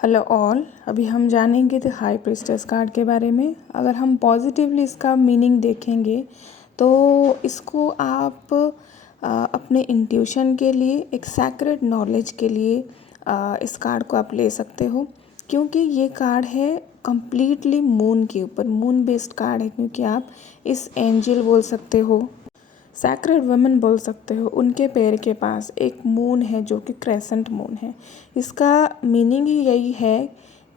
Hello all, अभी हम जानेंगे द हाई प्रीस्टेस कार्ड के बारे में। अगर हम पॉजिटिवली इसका मीनिंग देखेंगे तो इसको आप अपने इंट्यूशन के लिए, एक सैक्रेड नॉलेज के लिए इस कार्ड को आप ले सकते हो, क्योंकि ये कार्ड है कंप्लीटली मून के ऊपर, मून बेस्ड कार्ड है। क्योंकि आप इस एंजल बोल सकते हो, सैक्रेड वुमेन बोल सकते हो, उनके पैर के पास एक मून है जो कि क्रेसेंट मून है। इसका मीनिंग ही यही है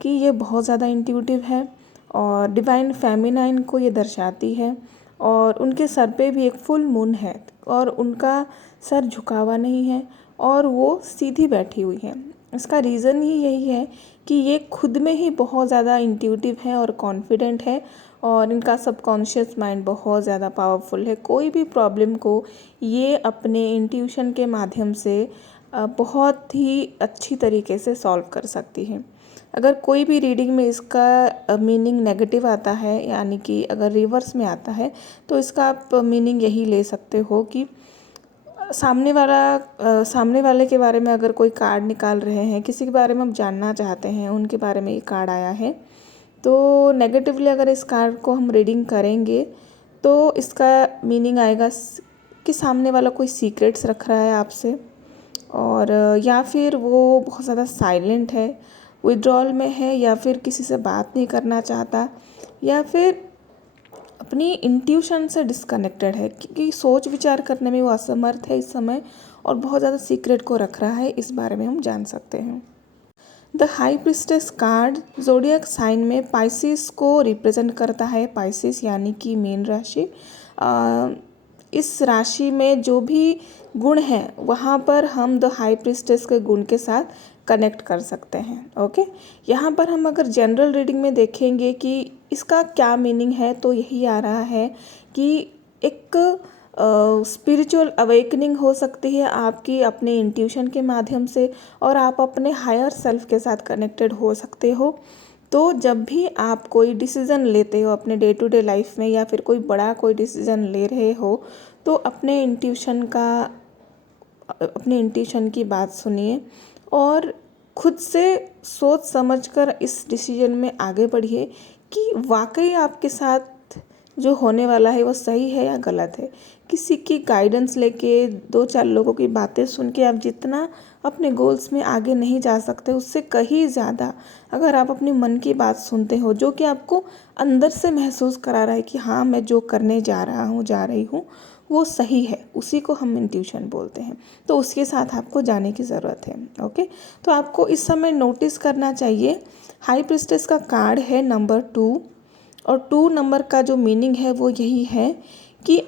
कि ये बहुत ज़्यादा इंट्यूटिव है और डिवाइन फेमिनाइन को ये दर्शाती है। और उनके सर पे भी एक फुल मून है और उनका सर झुका हुआ नहीं है और वो सीधी बैठी हुई है। इसका रीज़न ही यही है कि ये खुद में ही बहुत ज़्यादा इंट्यूटिव है और कॉन्फिडेंट है और इनका सबकॉन्शियस माइंड बहुत ज़्यादा पावरफुल है। कोई भी प्रॉब्लम को ये अपने इंट्यूशन के माध्यम से बहुत ही अच्छी तरीके से सॉल्व कर सकती है। अगर कोई भी रीडिंग में इसका मीनिंग नेगेटिव आता है, यानी कि अगर रिवर्स में आता है, तो इसका आप मीनिंग यही ले सकते हो कि सामने वाले के बारे में अगर कोई कार्ड निकाल रहे हैं, किसी के बारे में हम जानना चाहते हैं, उनके बारे में ये कार्ड आया है, तो नेगेटिवली अगर इस कार्ड को हम रीडिंग करेंगे तो इसका मीनिंग आएगा कि सामने वाला कोई सीक्रेट्स रख रहा है आपसे, और या फिर वो बहुत ज़्यादा साइलेंट है, विड्रॉल में है, या फिर किसी से बात नहीं करना चाहता, या फिर अपनी इंट्यूशन से डिस्कनेक्टेड है, क्योंकि सोच विचार करने में वो असमर्थ है इस समय और बहुत ज़्यादा सीक्रेट को रख रहा है। इस बारे में हम जान सकते हैं। The high priestess card zodiac sign में पाइसिस को रिप्रेजेंट करता है। पाइसिस यानी कि मीन राशि। इस राशि में जो भी गुण हैं वहाँ पर हम द हाई प्रिस्टेस के गुण के साथ कनेक्ट कर सकते हैं। ओके, यहाँ पर हम अगर जनरल रीडिंग में देखेंगे कि इसका क्या मीनिंग है, तो यही आ रहा है कि एक स्पिरिचुअल अवेकनिंग हो सकती है आपकी अपने इंट्यूशन के माध्यम से, और आप अपने हायर सेल्फ के साथ कनेक्टेड हो सकते हो। तो जब भी आप कोई डिसीज़न लेते हो अपने डे टू डे लाइफ में, या फिर कोई बड़ा कोई डिसीज़न ले रहे हो, तो अपने इंट्यूशन की बात सुनिए और खुद से सोच समझकर इस डिसीजन में आगे बढ़िए कि वाकई आपके साथ जो होने वाला है वो सही है या गलत है। किसी की गाइडेंस लेके, दो चार लोगों की बातें सुन के आप जितना अपने गोल्स में आगे नहीं जा सकते, उससे कहीं ज़्यादा अगर आप अपने मन की बात सुनते हो, जो कि आपको अंदर से महसूस करा रहा है कि हाँ, मैं जो करने जा रही हूँ वो सही है, उसी को हम इंट्यूशन बोलते हैं। तो उसके साथ आपको जाने की ज़रूरत है। ओके, तो आपको इस समय नोटिस करना चाहिए, हाई प्रिस्टेस का कार्ड है नंबर 2, और 2 नंबर का जो मीनिंग है वो यही है कि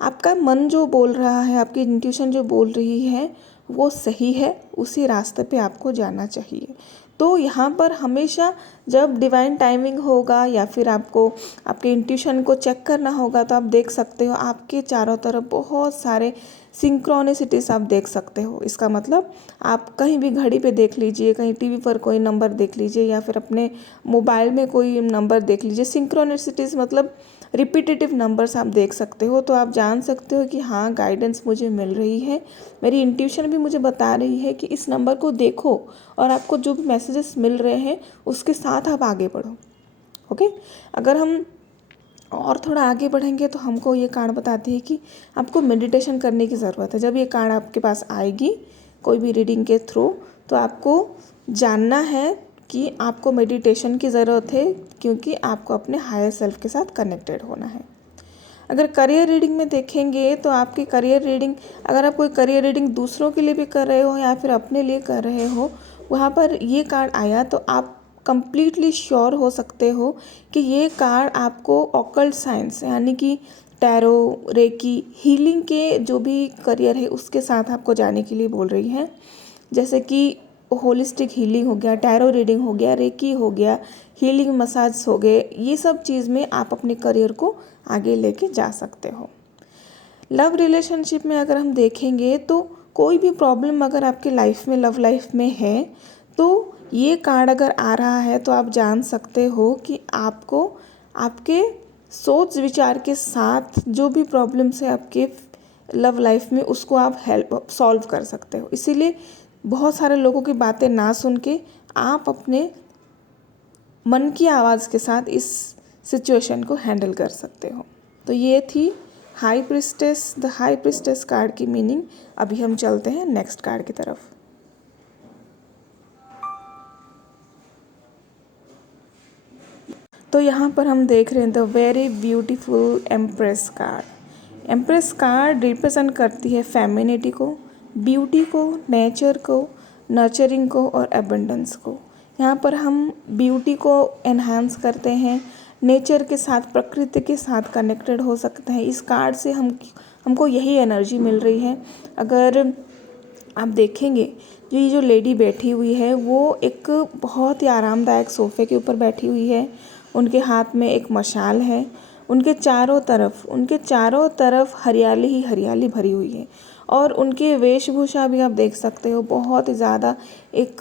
आपका मन जो बोल रहा है, आपकी इंट्यूशन जो बोल रही है वो सही है, उसी रास्ते पे आपको जाना चाहिए। तो यहाँ पर हमेशा जब डिवाइन टाइमिंग होगा या फिर आपको आपके इंट्यूशन को चेक करना होगा, तो आप देख सकते हो आपके चारों तरफ बहुत सारे सिंक्रोनिसिटीज़ आप देख सकते हो। इसका मतलब आप कहीं भी घड़ी पे देख लीजिए, कहीं टीवी पर कोई नंबर देख लीजिए, या फिर अपने मोबाइल में कोई नंबर देख लीजिए। सिंक्रोनिसिटीज़ मतलब रिपीटेटिव नंबर्स आप देख सकते हो, तो आप जान सकते हो कि हाँ, गाइडेंस मुझे मिल रही है, मेरी इंट्यूशन भी मुझे बता रही है कि इस नंबर को देखो, और आपको जो भी मैसेजेस मिल रहे हैं उसके साथ आप आगे बढ़ो। ओके, अगर हम और थोड़ा आगे बढ़ेंगे तो हमको ये कार्ड बताती है कि आपको मेडिटेशन करने की ज़रूरत है। जब ये कार्ड आपके पास आएगी कोई भी रीडिंग के थ्रू, तो आपको जानना है कि आपको मेडिटेशन की ज़रूरत है, क्योंकि आपको अपने हायर सेल्फ के साथ कनेक्टेड होना है। अगर करियर रीडिंग में देखेंगे तो आपकी करियर रीडिंग, अगर आप कोई करियर रीडिंग दूसरों के लिए भी कर रहे हो या फिर अपने लिए कर रहे हो, वहाँ पर ये कार्ड आया तो आप कंप्लीटली श्योर हो सकते हो कि ये कार्ड आपको ऑकल्ट साइंस यानी कि टैरो, रेकी, हीलिंग के जो भी करियर है उसके साथ आपको जाने के लिए बोल रही है। जैसे कि होलिस्टिक हीलिंग हो गया, टैरो रीडिंग हो गया, रेकी हो गया, हीलिंग मसाज हो गए, ये सब चीज़ में आप अपने करियर को आगे लेके जा सकते हो। लव रिलेशनशिप में अगर हम देखेंगे तो कोई भी प्रॉब्लम अगर आपके लाइफ में, लव लाइफ में है, तो ये कार्ड अगर आ रहा है तो आप जान सकते हो कि आपको आपके सोच विचार के साथ जो भी प्रॉब्लम्स है आपके लव लाइफ में, उसको आप सॉल्व कर सकते हो। इसीलिए बहुत सारे लोगों की बातें ना सुन के आप अपने मन की आवाज़ के साथ इस सिचुएशन को हैंडल कर सकते हो। तो ये थी high priestess, the high priestess card की मीनिंग। अभी हम चलते हैं नेक्स्ट कार्ड की तरफ। तो यहाँ पर हम देख रहे हैं the very beautiful empress card. Empress card represent करती है फेमिनिटी को, ब्यूटी को, नेचर को, नर्चरिंग को और एबंडेंस को। यहाँ पर हम ब्यूटी को एनहांस करते हैं, नेचर के साथ, प्रकृति के साथ कनेक्टेड हो सकते हैं। इस कार्ड से हमको यही एनर्जी मिल रही है। अगर आप देखेंगे ये जो लेडी बैठी हुई है वो एक बहुत ही आरामदायक सोफ़े के ऊपर बैठी हुई है। उनके हाथ में एक मशाल है। उनके चारों तरफ हरियाली ही हरियाली भरी हुई है। और उनके वेशभूषा भी आप देख सकते हो, बहुत ही ज़्यादा एक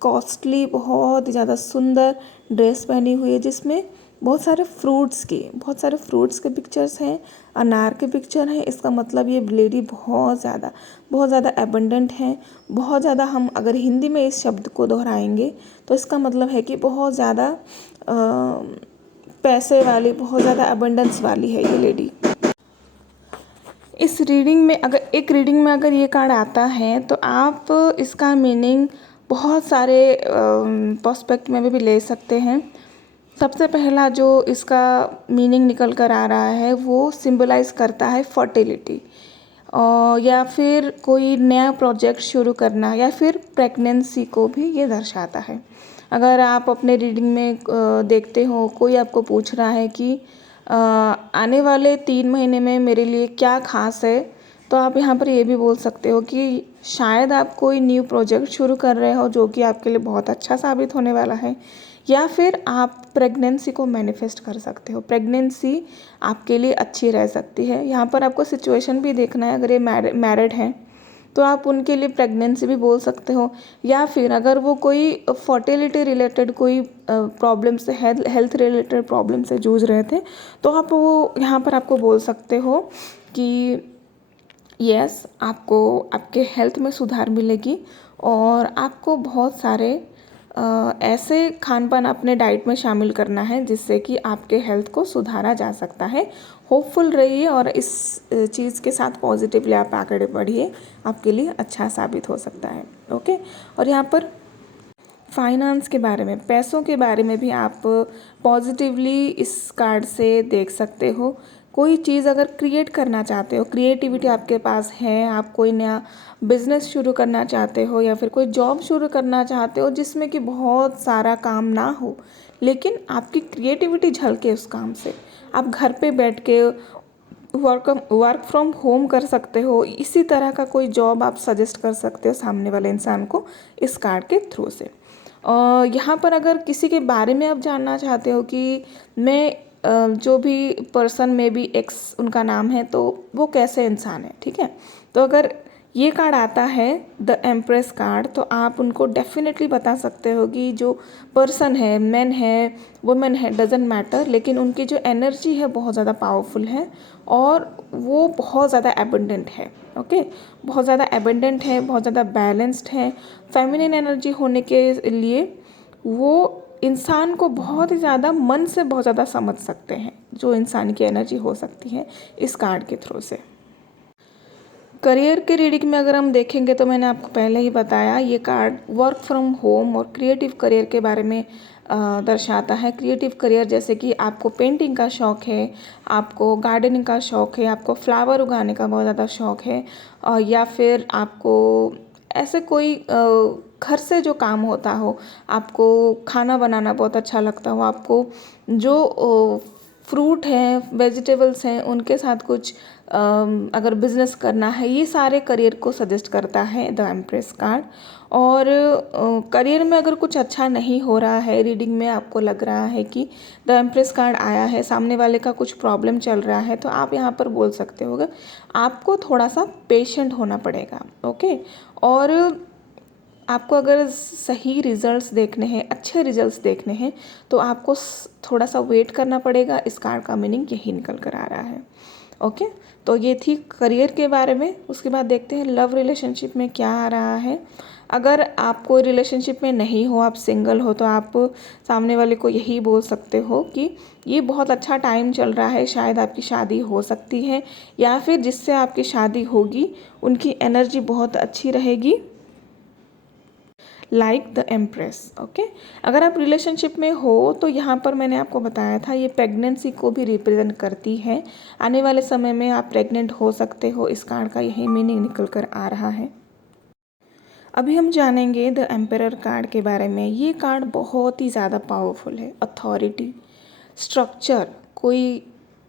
कॉस्टली, बहुत ही ज़्यादा सुंदर ड्रेस पहनी हुई है जिसमें बहुत सारे फ्रूट्स के पिक्चर्स हैं, अनार के पिक्चर हैं। इसका मतलब ये लेडी बहुत ज़्यादा एबंडेंट है। बहुत ज़्यादा, हम अगर हिंदी में इस शब्द को दोहराएंगे तो इसका मतलब है कि बहुत ज़्यादा पैसे वाली, बहुत ज़्यादा एबंडेंस वाली है ये लेडी। इस रीडिंग में अगर ये कार्ड आता है तो आप इसका मीनिंग बहुत सारे पर्सपेक्ट में भी ले सकते हैं। सबसे पहला जो इसका मीनिंग निकल कर आ रहा है वो सिंबलाइज करता है फर्टिलिटी, या फिर कोई नया प्रोजेक्ट शुरू करना, या फिर प्रेगनेंसी को भी ये दर्शाता है। अगर आप अपने रीडिंग में देखते हो, कोई आपको पूछ रहा है कि आने वाले 3 महीने में मेरे लिए क्या खास है, तो आप यहाँ पर ये भी बोल सकते हो कि शायद आप कोई न्यू प्रोजेक्ट शुरू कर रहे हो जो कि आपके लिए बहुत अच्छा साबित होने वाला है। या फिर आप प्रेगनेंसी को मैनिफेस्ट कर सकते हो, प्रेगनेंसी आपके लिए अच्छी रह सकती है। यहाँ पर आपको सिचुएशन भी देखना है। अगर ये मैरिड हैं तो आप उनके लिए प्रेगनेंसी भी बोल सकते हो। या फिर अगर वो कोई फर्टिलिटी रिलेटेड कोई प्रॉब्लम से, हेल्थ रिलेटेड प्रॉब्लम से जूझ रहे थे, तो आप वो यहाँ पर आपको बोल सकते हो कि यस, आपको आपके हेल्थ में सुधार मिलेगी और आपको बहुत सारे ऐसे खान पान अपने डाइट में शामिल करना है जिससे कि आपके हेल्थ को सुधारा जा सकता है। होपफुल रहिए और इस चीज़ के साथ पॉजिटिवली आप आगे बढ़िए, आपके लिए अच्छा साबित हो सकता है। ओके। और यहाँ पर फाइनेंस के बारे में, पैसों के बारे में भी आप पॉजिटिवली इस कार्ड से देख सकते हो। कोई चीज़ अगर क्रिएट करना चाहते हो, क्रिएटिविटी आपके पास है, आप कोई नया बिजनेस शुरू करना चाहते हो या फिर कोई जॉब शुरू करना चाहते हो जिसमें कि बहुत सारा काम ना हो, लेकिन आपकी क्रिएटिविटी झलके उस काम से, आप घर पे बैठ के वर्क फ्रॉम होम कर सकते हो। इसी तरह का कोई जॉब आप सजेस्ट कर सकते हो सामने वाले इंसान को इस कार्ड के थ्रू से। यहाँ पर अगर किसी के बारे में आप जानना चाहते हो कि मैं जो भी पर्सन में भी एक्स उनका नाम है तो वो कैसे इंसान है, ठीक है। तो अगर ये कार्ड आता है द एम्प्रेस कार्ड, तो आप उनको डेफिनेटली बता सकते हो कि जो पर्सन है, मैन है, वुमेन है, डजेंट मैटर, लेकिन उनकी जो एनर्जी है बहुत ज़्यादा पावरफुल है और वो बहुत ज़्यादा एबंडेंट है। ओके, बहुत ज़्यादा एबंडेंट है, बहुत ज़्यादा बैलेंस्ड है। फेमिनिन एनर्जी होने के लिए वो इंसान को बहुत ही ज़्यादा मन से बहुत ज़्यादा समझ सकते हैं, जो इंसान की एनर्जी हो सकती है इस कार्ड के थ्रू से। करियर के रीडिंग में अगर हम देखेंगे तो मैंने आपको पहले ही बताया, ये कार्ड वर्क फ्रॉम होम और क्रिएटिव करियर के बारे में दर्शाता है। क्रिएटिव करियर जैसे कि आपको पेंटिंग का शौक़ है, आपको गार्डनिंग का शौक़ है, आपको फ्लावर उगाने का बहुत ज़्यादा शौक़ है, या फिर आपको ऐसे कोई घर से जो काम होता हो, आपको खाना बनाना बहुत अच्छा लगता हो, आपको जो फ्रूट हैं, वेजिटेबल्स हैं, उनके साथ कुछ अगर बिज़नेस करना है, ये सारे करियर को सजेस्ट करता है द एम्प्रेस कार्ड। और करियर में अगर कुछ अच्छा नहीं हो रहा है, रीडिंग में आपको लग रहा है कि द एम्प्रेस कार्ड आया है, सामने वाले का कुछ प्रॉब्लम चल रहा है, तो आप यहाँ पर बोल सकते हो आपको थोड़ा सा पेशेंट होना पड़ेगा। ओके। और आपको अगर सही रिजल्ट्स देखने हैं, अच्छे रिजल्ट्स देखने हैं, तो आपको थोड़ा सा वेट करना पड़ेगा। इस कार्ड का मीनिंग यही निकल कर आ रहा है। ओके, तो ये थी करियर के बारे में। उसके बाद देखते हैं लव रिलेशनशिप में क्या आ रहा है। अगर आप कोई रिलेशनशिप में नहीं हो, आप सिंगल हो, तो आप सामने वाले को यही बोल सकते हो कि ये बहुत अच्छा टाइम चल रहा है, शायद आपकी शादी हो सकती है, या फिर जिससे आपकी शादी होगी उनकी एनर्जी बहुत अच्छी रहेगी, लाइक द एम्प्रेस। ओके, अगर आप रिलेशनशिप में हो तो यहाँ पर मैंने आपको बताया था ये प्रेगनेंसी को भी रिप्रेजेंट करती है। आने वाले समय में आप प्रेग्नेंट हो सकते हो, इस कार्ड का यही मीनिंग निकल कर आ रहा है। अभी हम जानेंगे द एम्परर कार्ड के बारे में। ये कार्ड बहुत ही ज़्यादा पावरफुल है। अथॉरिटी, स्ट्रक्चर, कोई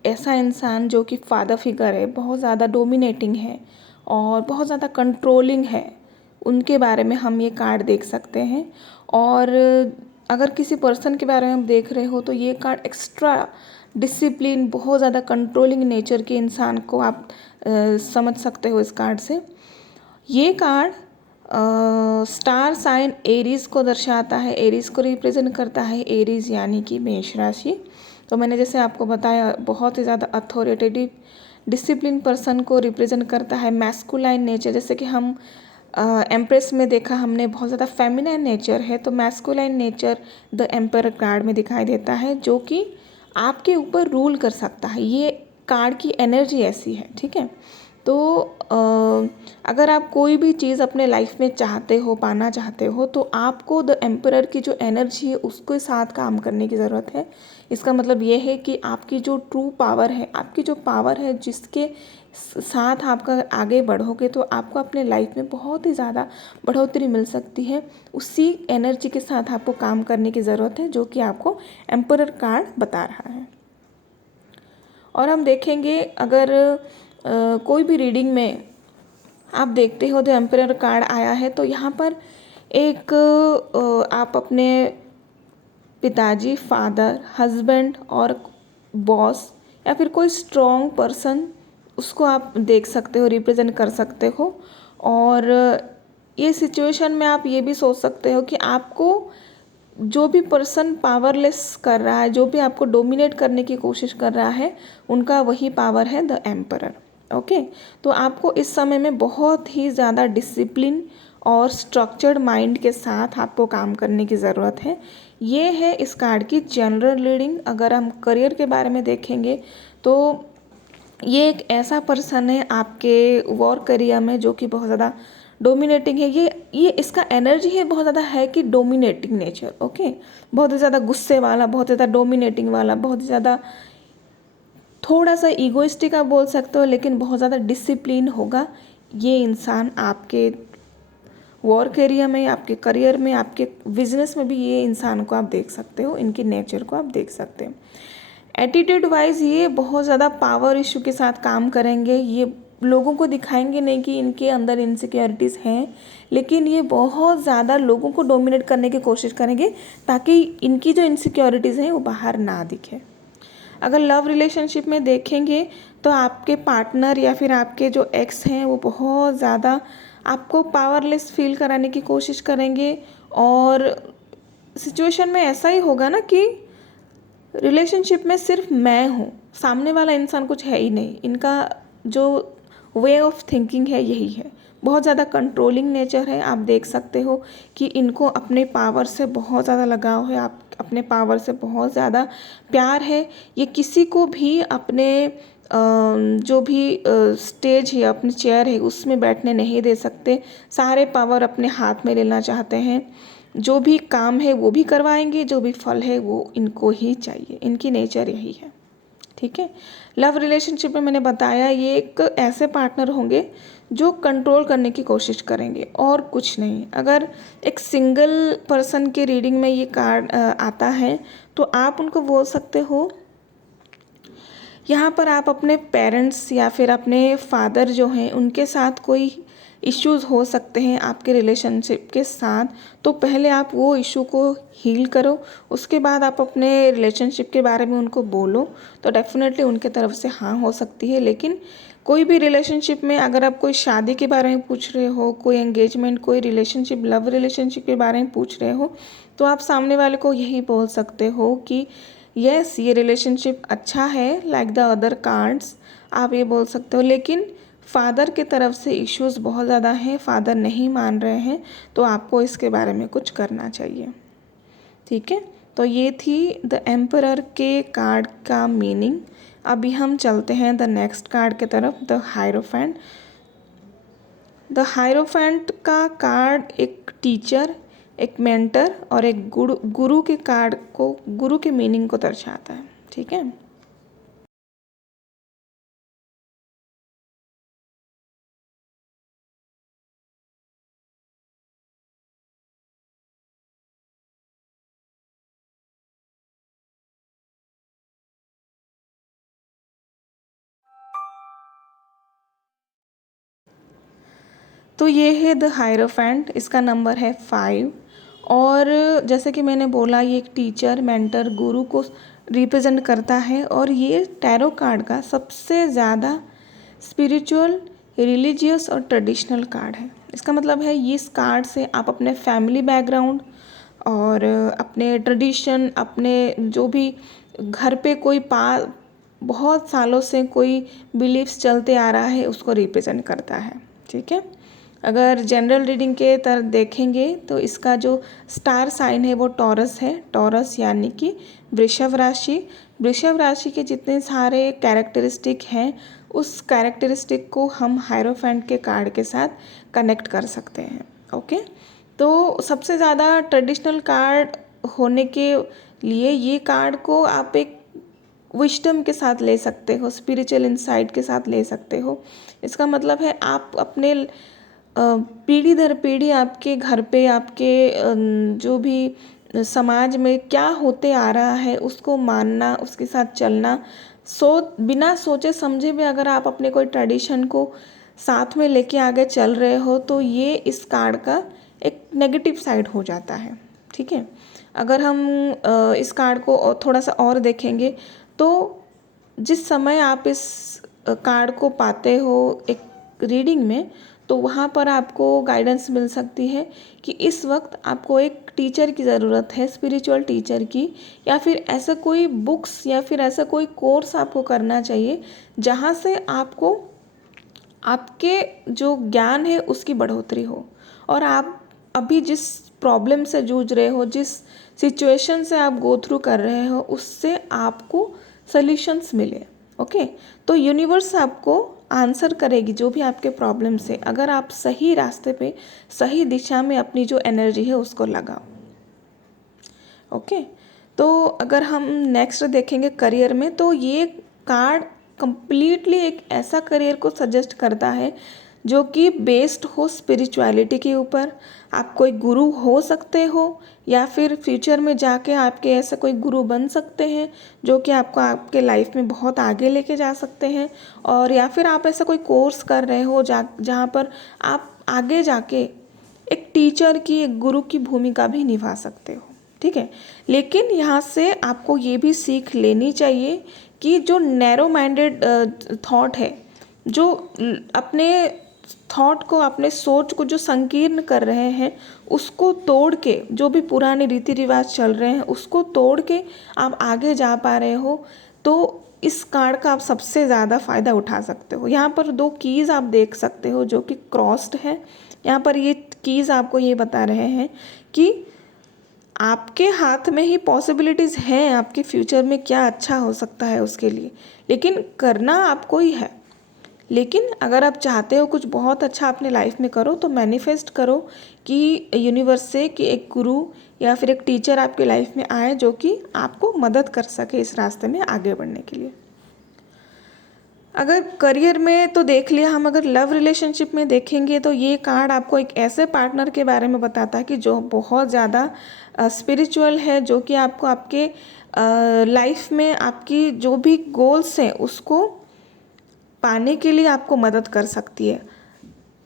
ऐसा इंसान जो कि फादर फिगर है, बहुत ज़्यादा डोमिनेटिंग है और बहुत ज़्यादा कंट्रोलिंग है, उनके बारे में हम ये कार्ड देख सकते हैं। और अगर किसी पर्सन के बारे में हम देख रहे हो तो ये कार्ड एक्स्ट्रा डिसिप्लिन, बहुत ज़्यादा कंट्रोलिंग नेचर के इंसान को आप समझ सकते हो इस कार्ड से। ये कार्ड स्टार साइन एरीज़ को दर्शाता है, एरीज़ को रिप्रेजेंट करता है। एरीज़ यानी कि मेष राशि। तो मैंने जैसे आपको बताया, बहुत ही ज़्यादा अथॉरिटेटिव डिसिप्लिन पर्सन को रिप्रेजेंट करता है। मैस्कुलाइन नेचर, जैसे कि हम एम्प्रेस में देखा हमने, बहुत ज़्यादा फेमिनाइन नेचर है, तो masculine nature the emperor card में दिखाई देता है, जो कि आपके ऊपर रूल कर सकता है। ये कार्ड की एनर्जी ऐसी है, ठीक है। तो अगर आप कोई भी चीज़ अपने लाइफ में चाहते हो, पाना चाहते हो, तो आपको द एम्परर की जो एनर्जी है उसके साथ काम करने की ज़रूरत है। इसका मतलब ये है कि आपकी जो ट्रू पावर है, आपकी जो पावर है, जिसके साथ आपका आगे बढ़ोगे तो आपको अपने लाइफ में बहुत ही ज़्यादा बढ़ोतरी मिल सकती है। उसी एनर्जी के साथ आपको काम करने की ज़रूरत है, जो कि आपको एम्परर कार्ड बता रहा है। और हम देखेंगे, अगर कोई भी रीडिंग में आप देखते हो द एम्परर कार्ड आया है, तो यहाँ पर एक आप अपने पिताजी, फादर, हस्बैंड और बॉस, या फिर कोई स्ट्रॉन्ग पर्सन, उसको आप देख सकते हो, रिप्रेजेंट कर सकते हो। और ये सिचुएशन में आप ये भी सोच सकते हो कि आपको जो भी पर्सन पावरलेस कर रहा है, जो भी आपको डोमिनेट करने की कोशिश कर रहा है, उनका वही पावर है द एम्परर। ओके, तो आपको इस समय में बहुत ही ज़्यादा डिसिप्लिन और स्ट्रक्चर्ड माइंड के साथ आपको काम करने की ज़रूरत है। ये है इस कार्ड की जनरल रीडिंग। अगर हम करियर के बारे में देखेंगे तो ये एक ऐसा पर्सन है आपके वर्क करियर में जो कि बहुत ज़्यादा डोमिनेटिंग है। ये इसका एनर्जी है, बहुत ज़्यादा है कि डोमिनेटिंग नेचर। ओके, बहुत ही ज़्यादा गुस्से वाला, बहुत ज़्यादा डोमिनेटिंग वाला, बहुत ही ज़्यादा, थोड़ा सा ईगोइस्टिक आप बोल सकते हो, लेकिन बहुत ज़्यादा डिसिप्लिन होगा ये इंसान। आपके वर्क एरिया में, आपके करियर में, आपके बिजनेस में भी ये इंसान को आप देख सकते हो, इनकी नेचर को आप देख सकते हो। एटीट्यूड वाइज ये बहुत ज़्यादा पावर इशू के साथ काम करेंगे। ये लोगों को दिखाएंगे नहीं कि इनके अंदर इनसिक्योरिटीज़ हैं, लेकिन ये बहुत ज़्यादा लोगों को डोमिनेट करने की कोशिश करेंगे ताकि इनकी जो इनसिक्योरिटीज़ हैं वो बाहर ना दिखे। अगर लव रिलेशनशिप में देखेंगे तो आपके पार्टनर या फिर आपके जो एक्स हैं वो बहुत ज़्यादा आपको पावरलेस फील कराने की कोशिश करेंगे। और सिचुएशन में ऐसा ही होगा ना कि रिलेशनशिप में सिर्फ मैं हूँ, सामने वाला इंसान कुछ है ही नहीं। इनका जो वे ऑफ थिंकिंग है यही है, बहुत ज़्यादा कंट्रोलिंग नेचर है। आप देख सकते हो कि इनको अपने पावर से बहुत ज़्यादा लगाव है, आप अपने पावर से बहुत ज़्यादा प्यार है। ये किसी को भी अपने जो भी स्टेज है, अपनी चेयर है, उसमें बैठने नहीं दे सकते। सारे पावर अपने हाथ में लेना चाहते हैं। जो भी काम है वो भी करवाएंगे, जो भी फल है वो इनको ही चाहिए। इनकी नेचर यही है, ठीक है। लव रिलेशनशिप में मैंने बताया ये एक ऐसे पार्टनर होंगे जो कंट्रोल करने की कोशिश करेंगे और कुछ नहीं। अगर एक सिंगल पर्सन के रीडिंग में ये कार्ड आता है तो आप उनको बोल सकते हो, यहाँ पर आप अपने पेरेंट्स या फिर अपने फादर जो हैं उनके साथ कोई इश्यूज़ हो सकते हैं आपके रिलेशनशिप के साथ, तो पहले आप वो इशू को हील करो, उसके बाद आप अपने रिलेशनशिप के बारे में उनको बोलो, तो डेफिनेटली उनके तरफ से हाँ हो सकती है। लेकिन कोई भी रिलेशनशिप में अगर आप कोई शादी के बारे में पूछ रहे हो, कोई एंगेजमेंट, कोई रिलेशनशिप, लव रिलेशनशिप के बारे में पूछ रहे हो, तो आप सामने वाले को यही बोल सकते हो कि यस, ये रिलेशनशिप अच्छा है, लाइक द अदर कार्ड्स, आप ये बोल सकते हो। लेकिन फादर के तरफ से इश्यूज़ बहुत ज़्यादा हैं, फादर नहीं मान रहे हैं, तो आपको इसके बारे में कुछ करना चाहिए। ठीक है, तो ये थी द एम्परर के कार्ड का मीनिंग। अभी हम चलते हैं द नेक्स्ट कार्ड के तरफ, द हायरोफेंट। द हायरोफेंट का कार्ड एक टीचर, एक मेंटर और एक गुरु के कार्ड को, गुरु के मीनिंग को दर्शाता है। ठीक है, तो ये है द हायरोफेंट, इसका नंबर है 5। और जैसे कि मैंने बोला, ये एक टीचर, मेंटर, गुरु को रिप्रेजेंट करता है और ये टैरो कार्ड का सबसे ज़्यादा स्पिरिचुअल, रिलीजियस और ट्रेडिशनल कार्ड है। इसका मतलब है इस कार्ड से आप अपने फैमिली बैकग्राउंड और अपने ट्रेडिशन, अपने जो भी घर पे कोई बहुत सालों से कोई बिलीफ्स चलते आ रहा है उसको रिप्रेजेंट करता है। ठीक है, अगर जनरल रीडिंग के तरह देखेंगे तो इसका जो स्टार साइन है वो टॉरस है। टॉरस यानी कि वृषभ राशि। वृषभ राशि के जितने सारे कैरेक्टरिस्टिक हैं, उस कैरेक्टरिस्टिक को हम हायरोफेंट के कार्ड के साथ कनेक्ट कर सकते हैं। ओके, तो सबसे ज़्यादा ट्रेडिशनल कार्ड होने के लिए ये कार्ड को आप एक विजडम के साथ ले सकते हो, स्पिरिचुअल इंसाइट के साथ ले सकते हो। इसका मतलब है आप अपने पीढ़ी दर पीढ़ी आपके घर पे, आपके जो भी समाज में क्या होते आ रहा है उसको मानना, उसके साथ चलना। बिना सोचे समझे भी अगर आप अपने कोई ट्रेडिशन को साथ में लेके आगे चल रहे हो तो ये इस कार्ड का एक नेगेटिव साइड हो जाता है। ठीक है, अगर हम इस कार्ड को थोड़ा सा और देखेंगे तो जिस समय आप इस कार्ड को पाते हो एक रीडिंग में, तो वहाँ पर आपको गाइडेंस मिल सकती है कि इस वक्त आपको एक टीचर की ज़रूरत है, स्पिरिचुअल टीचर की, या फिर ऐसा कोई बुक्स या फिर ऐसा कोई कोर्स आपको करना चाहिए जहाँ से आपको आपके जो ज्ञान है उसकी बढ़ोतरी हो और आप अभी जिस प्रॉब्लम से जूझ रहे हो, जिस सिचुएशन से आप गो थ्रू कर रहे हो, उससे आपको सॉल्यूशंस मिले। ओके, तो यूनिवर्स आपको आंसर करेगी जो भी आपके प्रॉब्लम से, अगर आप सही रास्ते पे, सही दिशा में अपनी जो एनर्जी है उसको लगाओ। ओके, तो अगर हम नेक्स्ट देखेंगे करियर में, तो ये कार्ड कंप्लीटली एक ऐसा करियर को सजेस्ट करता है जो कि बेस्ड हो स्पिरिचुअलिटी के ऊपर। आप कोई गुरु हो सकते हो या फिर फ्यूचर में जाके आपके ऐसा कोई गुरु बन सकते हैं जो कि आपको आपके लाइफ में बहुत आगे लेके जा सकते हैं, और या फिर आप ऐसा कोई कोर्स कर रहे हो जहाँ पर आप आगे जाके एक टीचर की, एक गुरु की भूमिका भी निभा सकते हो। ठीक है, लेकिन यहाँ से आपको ये भी सीख लेनी चाहिए कि जो नैरो माइंडेड थॉट है, जो अपने थॉट को, अपने सोच को जो संकीर्ण कर रहे हैं, उसको तोड़ के, जो भी पुराने रीति रिवाज चल रहे हैं उसको तोड़ के आप आगे जा पा रहे हो, तो इस कार्ड का आप सबसे ज़्यादा फ़ायदा उठा सकते हो। यहाँ पर 2 कीज़ आप देख सकते हो जो कि क्रॉस्ड है। यहाँ पर ये कीज़ आपको ये बता रहे हैं कि आपके हाथ में ही पॉसिबिलिटीज़ हैं, आपके फ्यूचर में क्या अच्छा हो सकता है उसके लिए, लेकिन करना आपको ही है। लेकिन अगर आप चाहते हो कुछ बहुत अच्छा अपने लाइफ में करो, तो मैनिफेस्ट करो कि यूनिवर्स से कि एक गुरु या फिर एक टीचर आपके लाइफ में आए जो कि आपको मदद कर सके इस रास्ते में आगे बढ़ने के लिए। अगर करियर में तो देख लिया हम, अगर लव रिलेशनशिप में देखेंगे तो ये कार्ड आपको एक ऐसे पार्टनर के बारे में बताता है कि जो बहुत ज़्यादा स्पिरिचुअल है, जो कि आपको आपके लाइफ में आपकी जो भी गोल्स हैं उसको पाने के लिए आपको मदद कर सकती है।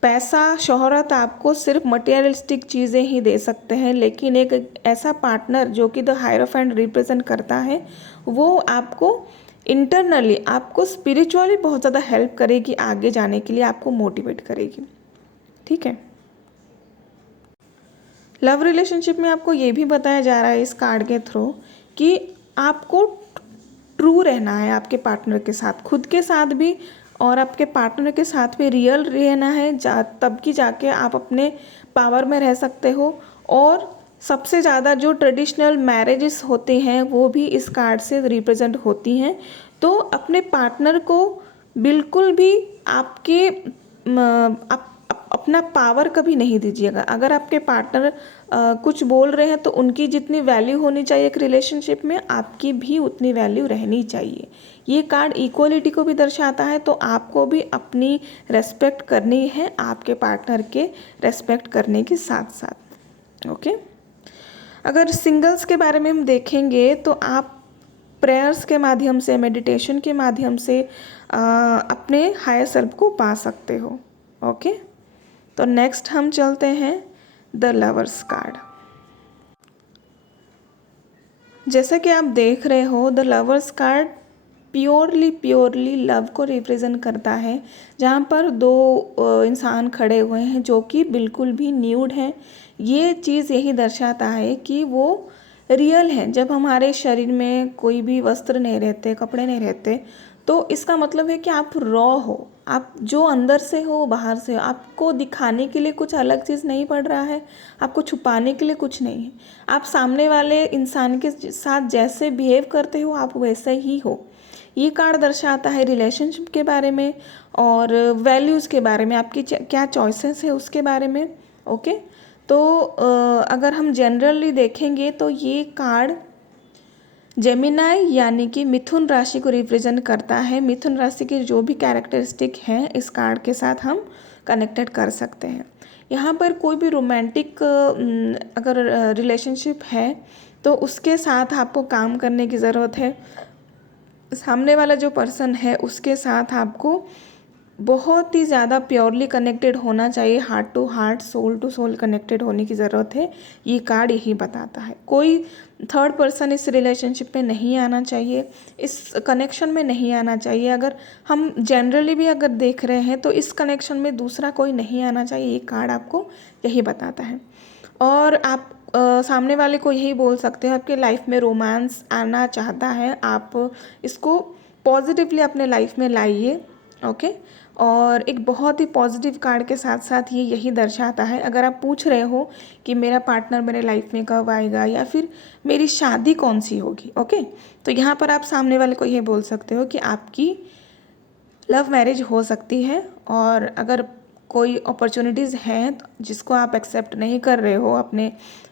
पैसा, शोहरत आपको सिर्फ मटेरियलिस्टिक चीज़ें ही दे सकते हैं, लेकिन एक ऐसा पार्टनर जो कि द हायरोफेंट रिप्रेजेंट करता है, वो आपको इंटरनली, आपको स्पिरिचुअली बहुत ज़्यादा हेल्प करेगी, आगे जाने के लिए आपको मोटिवेट करेगी। ठीक है, लव रिलेशनशिप में आपको ये भी बताया जा रहा है इस कार्ड के थ्रू कि आपको ट्रू रहना है आपके पार्टनर के साथ, खुद के साथ भी और आपके पार्टनर के साथ भी रियल रहना है, तब की जाके आप अपने पावर में रह सकते हो। और सबसे ज़्यादा जो ट्रेडिशनल मैरिजेस होते हैं वो भी इस कार्ड से रिप्रेजेंट होती हैं। तो अपने पार्टनर को बिल्कुल भी आपके अपना पावर कभी नहीं दीजिएगा। अगर आपके पार्टनर कुछ बोल रहे हैं तो उनकी जितनी वैल्यू होनी चाहिए एक रिलेशनशिप में, आपकी भी उतनी वैल्यू रहनी चाहिए। ये कार्ड इक्वलिटी को भी दर्शाता है, तो आपको भी अपनी रेस्पेक्ट करनी है आपके पार्टनर के रेस्पेक्ट करने के साथ साथ। ओके, अगर सिंगल्स के बारे में हम देखेंगे तो आप प्रेयर्स के माध्यम से, मेडिटेशन के माध्यम से अपने हायर सेल्फ को पा सकते हो। ओके, तो नेक्स्ट हम चलते हैं द लवर्स कार्ड। जैसा कि आप देख रहे हो, the lovers card purely love को रिप्रेजेंट करता है, जहाँ पर दो इंसान खड़े हुए हैं जो कि बिल्कुल भी न्यूड हैं। ये चीज़ यही दर्शाता है कि वो रियल हैं। जब हमारे शरीर में कोई भी वस्त्र नहीं रहते, कपड़े नहीं रहते, तो इसका मतलब है कि आप रॉ हो, आप जो अंदर से हो बाहर से हो। आपको दिखाने के लिए कुछ अलग चीज़ नहीं पड़ रहा है, आपको छुपाने के लिए कुछ नहीं है। आप सामने वाले इंसान के साथ जैसे बिहेव करते हो आप वैसे ही हो। ये कार्ड दर्शाता है रिलेशनशिप के बारे में और वैल्यूज़ के बारे में, आपकी क्या चॉइसेस है उसके बारे में। ओके, तो अगर हम जनरली देखेंगे तो ये कार्ड जेमिनाई यानी कि मिथुन राशि को रिप्रेजेंट करता है। मिथुन राशि के जो भी कैरेक्टरिस्टिक हैं इस कार्ड के साथ हम कनेक्टेड कर सकते हैं। यहाँ पर कोई भी रोमांटिक अगर रिलेशनशिप है तो उसके साथ आपको काम करने की ज़रूरत है। सामने वाला जो पर्सन है उसके साथ आपको बहुत ही ज़्यादा प्योरली कनेक्टेड होना चाहिए, heart to heart, soul to soul connected होने की ज़रूरत है। ये कार्ड यही बताता है। कोई थर्ड पर्सन इस रिलेशनशिप में नहीं आना चाहिए, इस कनेक्शन में नहीं आना चाहिए। अगर हम जनरली भी अगर देख रहे हैं तो इस कनेक्शन में दूसरा कोई नहीं आना चाहिए। ये कार्ड आपको यही बताता है। और आप सामने वाले को यही बोल सकते हो, आपके लाइफ में रोमांस आना चाहता है, आप इसको पॉजिटिवली अपने लाइफ में लाइए। ओके, और एक बहुत ही पॉजिटिव कार्ड के साथ साथ ये यही दर्शाता है, अगर आप पूछ रहे हो कि मेरा पार्टनर मेरे लाइफ में कब आएगा या फिर मेरी शादी कौन सी होगी, ओके, तो यहाँ पर आप सामने वाले को ये बोल सकते हो कि आपकी लव मैरिज हो सकती है। और अगर कोई अपॉर्चुनिटीज़ हैं जिसको आप एक्सेप्ट नहीं कर रहे हो अपने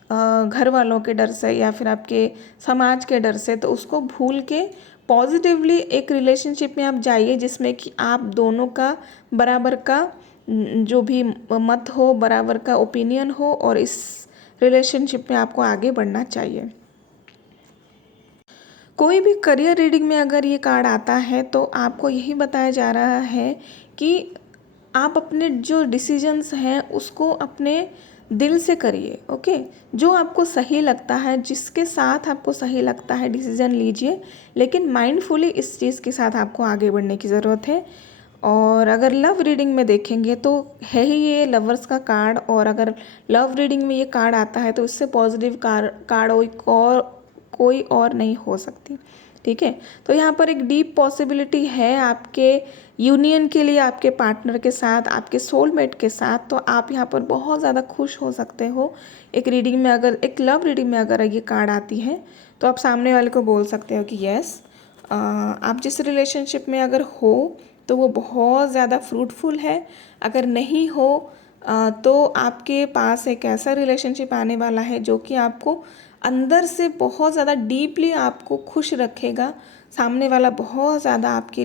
घर वालों के डर से या फिर आपके समाज के डर से, तो उसको भूल के पॉजिटिवली एक रिलेशनशिप में आप जाइए जिसमें कि आप दोनों का बराबर का जो भी मत हो, बराबर का ओपिनियन हो, और इस रिलेशनशिप में आपको आगे बढ़ना चाहिए। कोई भी करियर रीडिंग में अगर ये कार्ड आता है तो आपको यही बताया जा रहा है कि आप अपने जो डिसीजंस हैं उसको अपने दिल से करिए। ओके, जो आपको सही लगता है, जिसके साथ आपको सही लगता है डिसीजन लीजिए, लेकिन माइंडफुली इस चीज़ के साथ आपको आगे बढ़ने की ज़रूरत है। और अगर लव रीडिंग में देखेंगे तो है ही ये लवर्स का कार्ड, और अगर लव रीडिंग में ये कार्ड आता है तो इससे पॉजिटिव कार्ड कोई और नहीं हो सकती। ठीक है, तो यहाँ पर एक डीप पॉसिबिलिटी है आपके यूनियन के लिए, आपके पार्टनर के साथ, आपके सोलमेट के साथ। तो आप यहाँ पर बहुत ज़्यादा खुश हो सकते हो। एक रीडिंग में अगर, एक लव रीडिंग में अगर ये कार्ड आती है तो आप सामने वाले को बोल सकते हो कि यस, आप जिस रिलेशनशिप में अगर हो तो वो बहुत ज़्यादा फ्रूटफुल है। अगर नहीं हो तो आपके पास एक ऐसा रिलेशनशिप आने वाला है जो कि आपको अंदर से बहुत ज़्यादा डीपली आपको खुश रखेगा। सामने वाला बहुत ज़्यादा आपके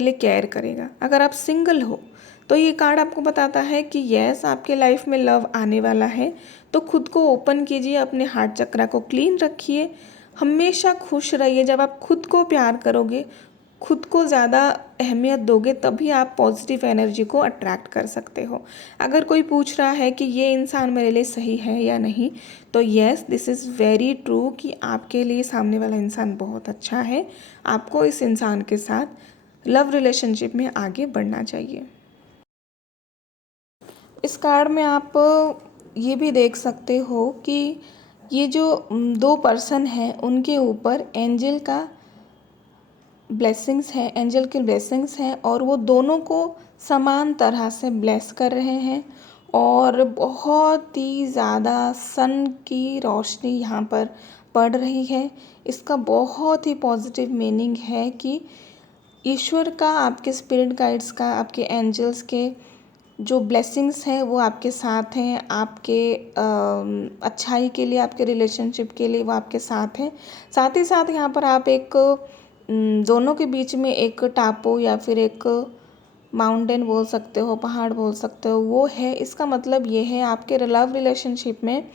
लिए केयर करेगा। अगर आप सिंगल हो तो ये कार्ड आपको बताता है कि यस, आपके लाइफ में लव आने वाला है। तो खुद को ओपन कीजिए, अपने हार्ट चक्रा को क्लीन रखिए, हमेशा खुश रहिए। जब आप खुद को प्यार करोगे, खुद को ज़्यादा अहमियत दोगे, तभी आप पॉजिटिव एनर्जी को अट्रैक्ट कर सकते हो। अगर कोई पूछ रहा है कि ये इंसान मेरे लिए सही है या नहीं, तो yes, this is very true कि आपके लिए सामने वाला इंसान बहुत अच्छा है। आपको इस इंसान के साथ लव रिलेशनशिप में आगे बढ़ना चाहिए। इस कार्ड में आप ये भी देख सकते हो कि ये जो दो पर्सन हैं उनके ऊपर एंजल का ब्लेसिंग्स हैं, एंजल के ब्लेसिंग्स हैं, और वो दोनों को समान तरह से ब्लेस कर रहे हैं। और बहुत ही ज़्यादा सन की रोशनी यहाँ पर पड़ रही है। इसका बहुत ही पॉजिटिव मीनिंग है कि ईश्वर का, आपके स्पिरिट गाइड्स का, आपके एंजल्स के जो ब्लेसिंग्स हैं वो आपके साथ हैं, आपके अच्छाई के लिए, आपके रिलेशनशिप के लिए वो आपके साथ हैं। साथ ही साथ यहाँ पर आप एक दोनों के बीच में एक टापू या फिर एक माउंटेन बोल सकते हो, पहाड़ बोल सकते हो, वो है। इसका मतलब ये है आपके लव रिलेशनशिप में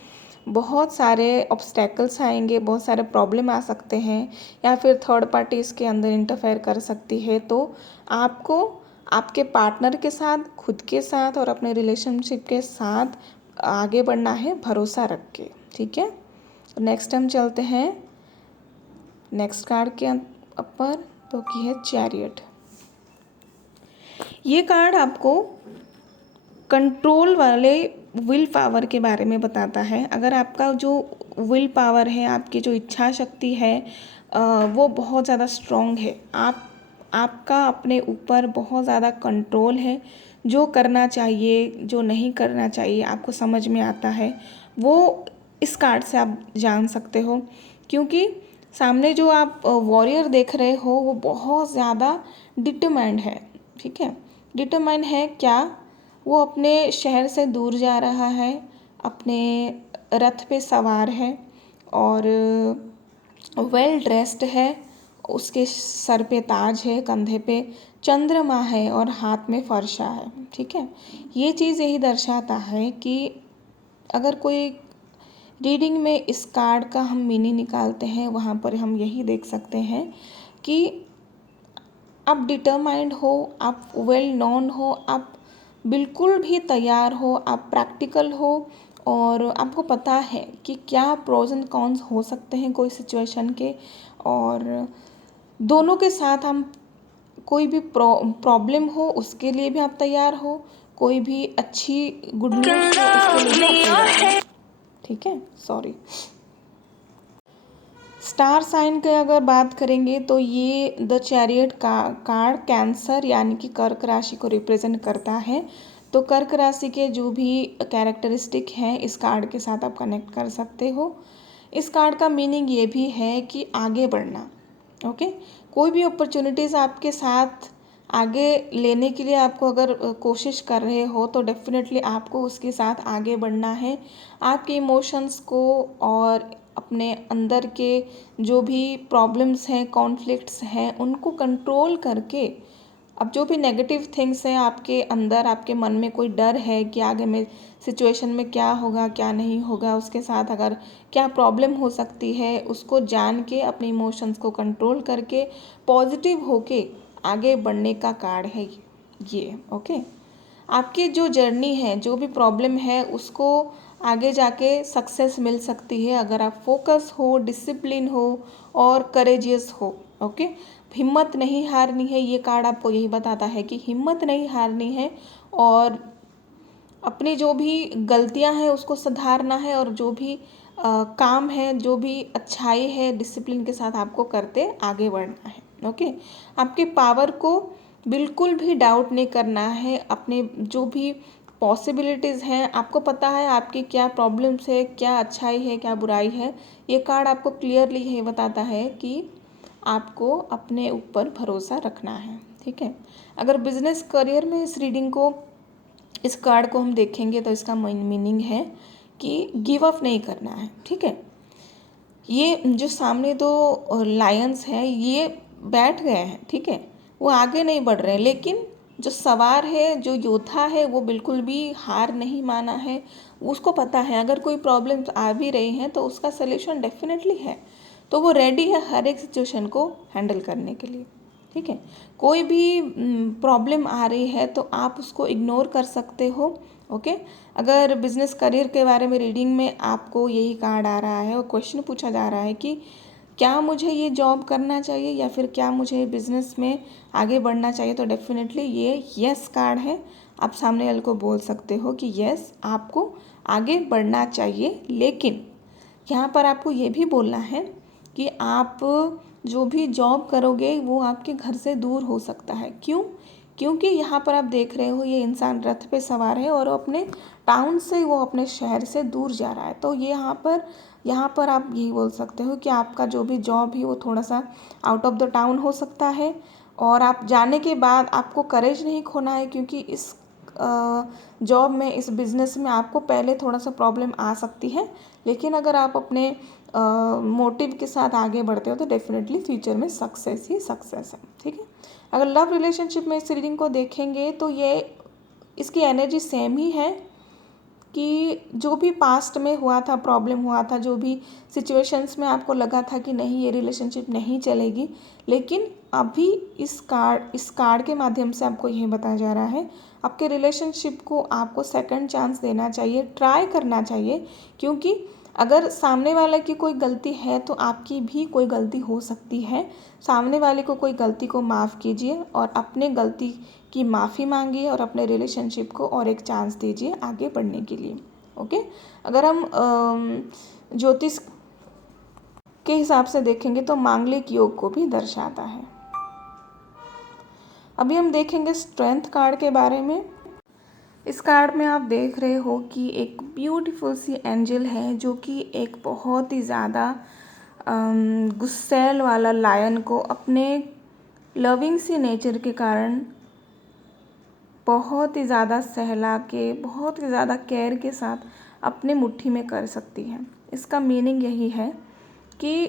बहुत सारे ऑब्स्टेकल्स आएंगे, बहुत सारे प्रॉब्लम आ सकते हैं, या फिर थर्ड पार्टी इसके अंदर इंटरफेयर कर सकती है। तो आपको आपके पार्टनर के साथ, खुद के साथ और अपने रिलेशनशिप के साथ आगे बढ़ना है, भरोसा रख के। ठीक है, नेक्स्ट हम चलते हैं नेक्स्ट कार्ड के ऊपर, तो की है चैरियट। ये कार्ड आपको कंट्रोल वाले विल पावर के बारे में बताता है। अगर आपका जो विल पावर है, आपकी जो इच्छा शक्ति है, वो बहुत ज़्यादा स्ट्रॉन्ग है, आपका अपने ऊपर बहुत ज़्यादा कंट्रोल है, जो करना चाहिए, जो नहीं करना चाहिए आपको समझ में आता है, वो इस कार्ड से आप जान सकते हो। क्योंकि सामने जो आप वॉरियर देख रहे हो वो बहुत ज़्यादा डिटरमाइंड है। ठीक है, डिटरमाइंड है क्या? वो अपने शहर से दूर जा रहा है, अपने रथ पे सवार है, और वेल ड्रेस्ड है, उसके सर पे ताज है, कंधे पे चंद्रमा है और हाथ में फरसा है। ठीक है, ये चीज़ यही दर्शाता है कि अगर कोई रीडिंग में इस कार्ड का हम मीनिंग निकालते हैं, वहाँ पर हम यही देख सकते हैं कि आप डिटरमाइंड हो, आप वेल नोन हो, आप बिल्कुल भी तैयार हो, आप प्रैक्टिकल हो, और आपको पता है कि क्या प्रोज एंड कॉन्स हो सकते हैं कोई सिचुएशन के, और दोनों के साथ हम कोई भी प्रॉब्लम हो उसके लिए भी आप तैयार हो, कोई भी अच्छी गुड न्यूज़ हो उसके लिए भी आप तैयार हो। ठीक है, सॉरी। स्टार साइन की अगर बात करेंगे तो ये द चैरियट का कार्ड कैंसर यानी कि कर्क राशि को रिप्रेजेंट करता है। तो कर्क राशि के जो भी कैरेक्टरिस्टिक हैं इस कार्ड के साथ आप कनेक्ट कर सकते हो। इस कार्ड का मीनिंग ये भी है कि आगे बढ़ना। ओके, कोई भी अपॉर्चुनिटीज़ आपके साथ आगे लेने के लिए आपको अगर कोशिश कर रहे हो तो डेफिनेटली आपको उसके साथ आगे बढ़ना है। आपके इमोशंस को और अपने अंदर के जो भी प्रॉब्लम्स हैं, कॉन्फ्लिक्ट्स हैं, उनको कंट्रोल करके, अब जो भी नेगेटिव थिंग्स हैं आपके अंदर, आपके मन में कोई डर है कि आगे में सिचुएशन में क्या होगा क्या नहीं होगा, उसके साथ अगर क्या प्रॉब्लम हो सकती है, उसको जान के अपने इमोशंस को कंट्रोल करके पॉजिटिव होके आगे बढ़ने का कार्ड है ये। ओके, आपकी जो जर्नी है, जो भी प्रॉब्लम है, उसको आगे जाके सक्सेस मिल सकती है अगर आप फोकस हो, डिसिप्लिन हो और करेजियस हो। ओके, हिम्मत नहीं हारनी है, ये कार्ड आपको यही बताता है कि हिम्मत नहीं हारनी है, और अपनी जो भी गलतियां हैं उसको सुधारना है, और जो भी काम है, जो भी अच्छाई है, डिसिप्लिन के साथ आपको करते आगे बढ़ना है। ओके, आपके पावर को बिल्कुल भी डाउट नहीं करना है। अपने जो भी पॉसिबिलिटीज़ हैं, आपको पता है आपकी क्या प्रॉब्लम्स है, क्या अच्छाई है, क्या बुराई है। ये कार्ड आपको क्लियरली ये बताता है कि आपको अपने ऊपर भरोसा रखना है। ठीक है, अगर बिजनेस करियर में इस कार्ड को हम देखेंगे तो इसका मीनिंग है कि गिव अप नहीं करना है। ठीक है, ये जो सामने दो लायंस हैं ये बैठ गए हैं। ठीक है, वो आगे नहीं बढ़ रहे हैं, लेकिन जो सवार है, जो योद्धा है, वो बिल्कुल भी हार नहीं माना है। उसको पता है अगर कोई प्रॉब्लम्स आ भी रही हैं तो उसका सलूशन डेफिनेटली है, तो वो रेडी है हर एक सिचुएशन को हैंडल करने के लिए। ठीक है, कोई भी प्रॉब्लम आ रही है तो आप उसको इग्नोर कर सकते हो। ओके, अगर बिजनेस करियर के बारे में रीडिंग में आपको यही कार्ड आ रहा है और क्वेश्चन पूछा जा रहा है कि क्या मुझे ये जॉब करना चाहिए या फिर क्या मुझे बिजनेस में आगे बढ़ना चाहिए, तो डेफिनेटली ये यस कार्ड है। आप सामने वाले को बोल सकते हो कि यस, आपको आगे बढ़ना चाहिए, लेकिन यहाँ पर आपको ये भी बोलना है कि आप जो भी जॉब करोगे वो आपके घर से दूर हो सकता है। क्यों? क्योंकि यहाँ पर आप देख रहे हो ये इंसान रथ पे सवार है और अपने टाउन से, वो अपने शहर से दूर जा रहा है। तो ये यहाँ पर आप यही बोल सकते हो कि आपका जो भी जॉब है वो थोड़ा सा आउट ऑफ द टाउन हो सकता है। और आप जाने के बाद आपको करेज नहीं खोना है, क्योंकि इस जॉब में, इस बिज़नेस में आपको पहले थोड़ा सा प्रॉब्लम आ सकती है, लेकिन अगर आप अपने मोटिव के साथ आगे बढ़ते हो तो डेफिनेटली फ्यूचर में सक्सेस ही सक्सेस है। ठीक है। अगर लव रिलेशनशिप में इस रीडिंग को देखेंगे तो ये इसकी एनर्जी सेम ही है कि जो भी पास्ट में हुआ था, प्रॉब्लम हुआ था, जो भी सिचुएशंस में आपको लगा था कि नहीं ये रिलेशनशिप नहीं चलेगी, लेकिन अभी इस कार्ड के माध्यम से आपको यही बताया जा रहा है आपके रिलेशनशिप को आपको सेकंड चांस देना चाहिए, ट्राई करना चाहिए। क्योंकि अगर सामने वाले की कोई गलती है तो आपकी भी कोई गलती हो सकती है। सामने वाले को कोई गलती को माफ़ कीजिए और अपने गलती की माफ़ी मांगिए और अपने रिलेशनशिप को और एक चांस दीजिए आगे बढ़ने के लिए। ओके। अगर हम ज्योतिष के हिसाब से देखेंगे तो मांगलिक योग को भी दर्शाता है। अभी हम देखेंगे स्ट्रेंथ कार्ड के बारे में। इस कार्ड में आप देख रहे हो कि एक ब्यूटीफुल सी एंजल है जो कि एक बहुत ही ज़्यादा गुस्सैल वाला लायन को अपने लविंग सी नेचर के कारण बहुत ही ज़्यादा सहला के, बहुत ही ज़्यादा केयर के साथ अपने मुट्ठी में कर सकती है। इसका मीनिंग यही है कि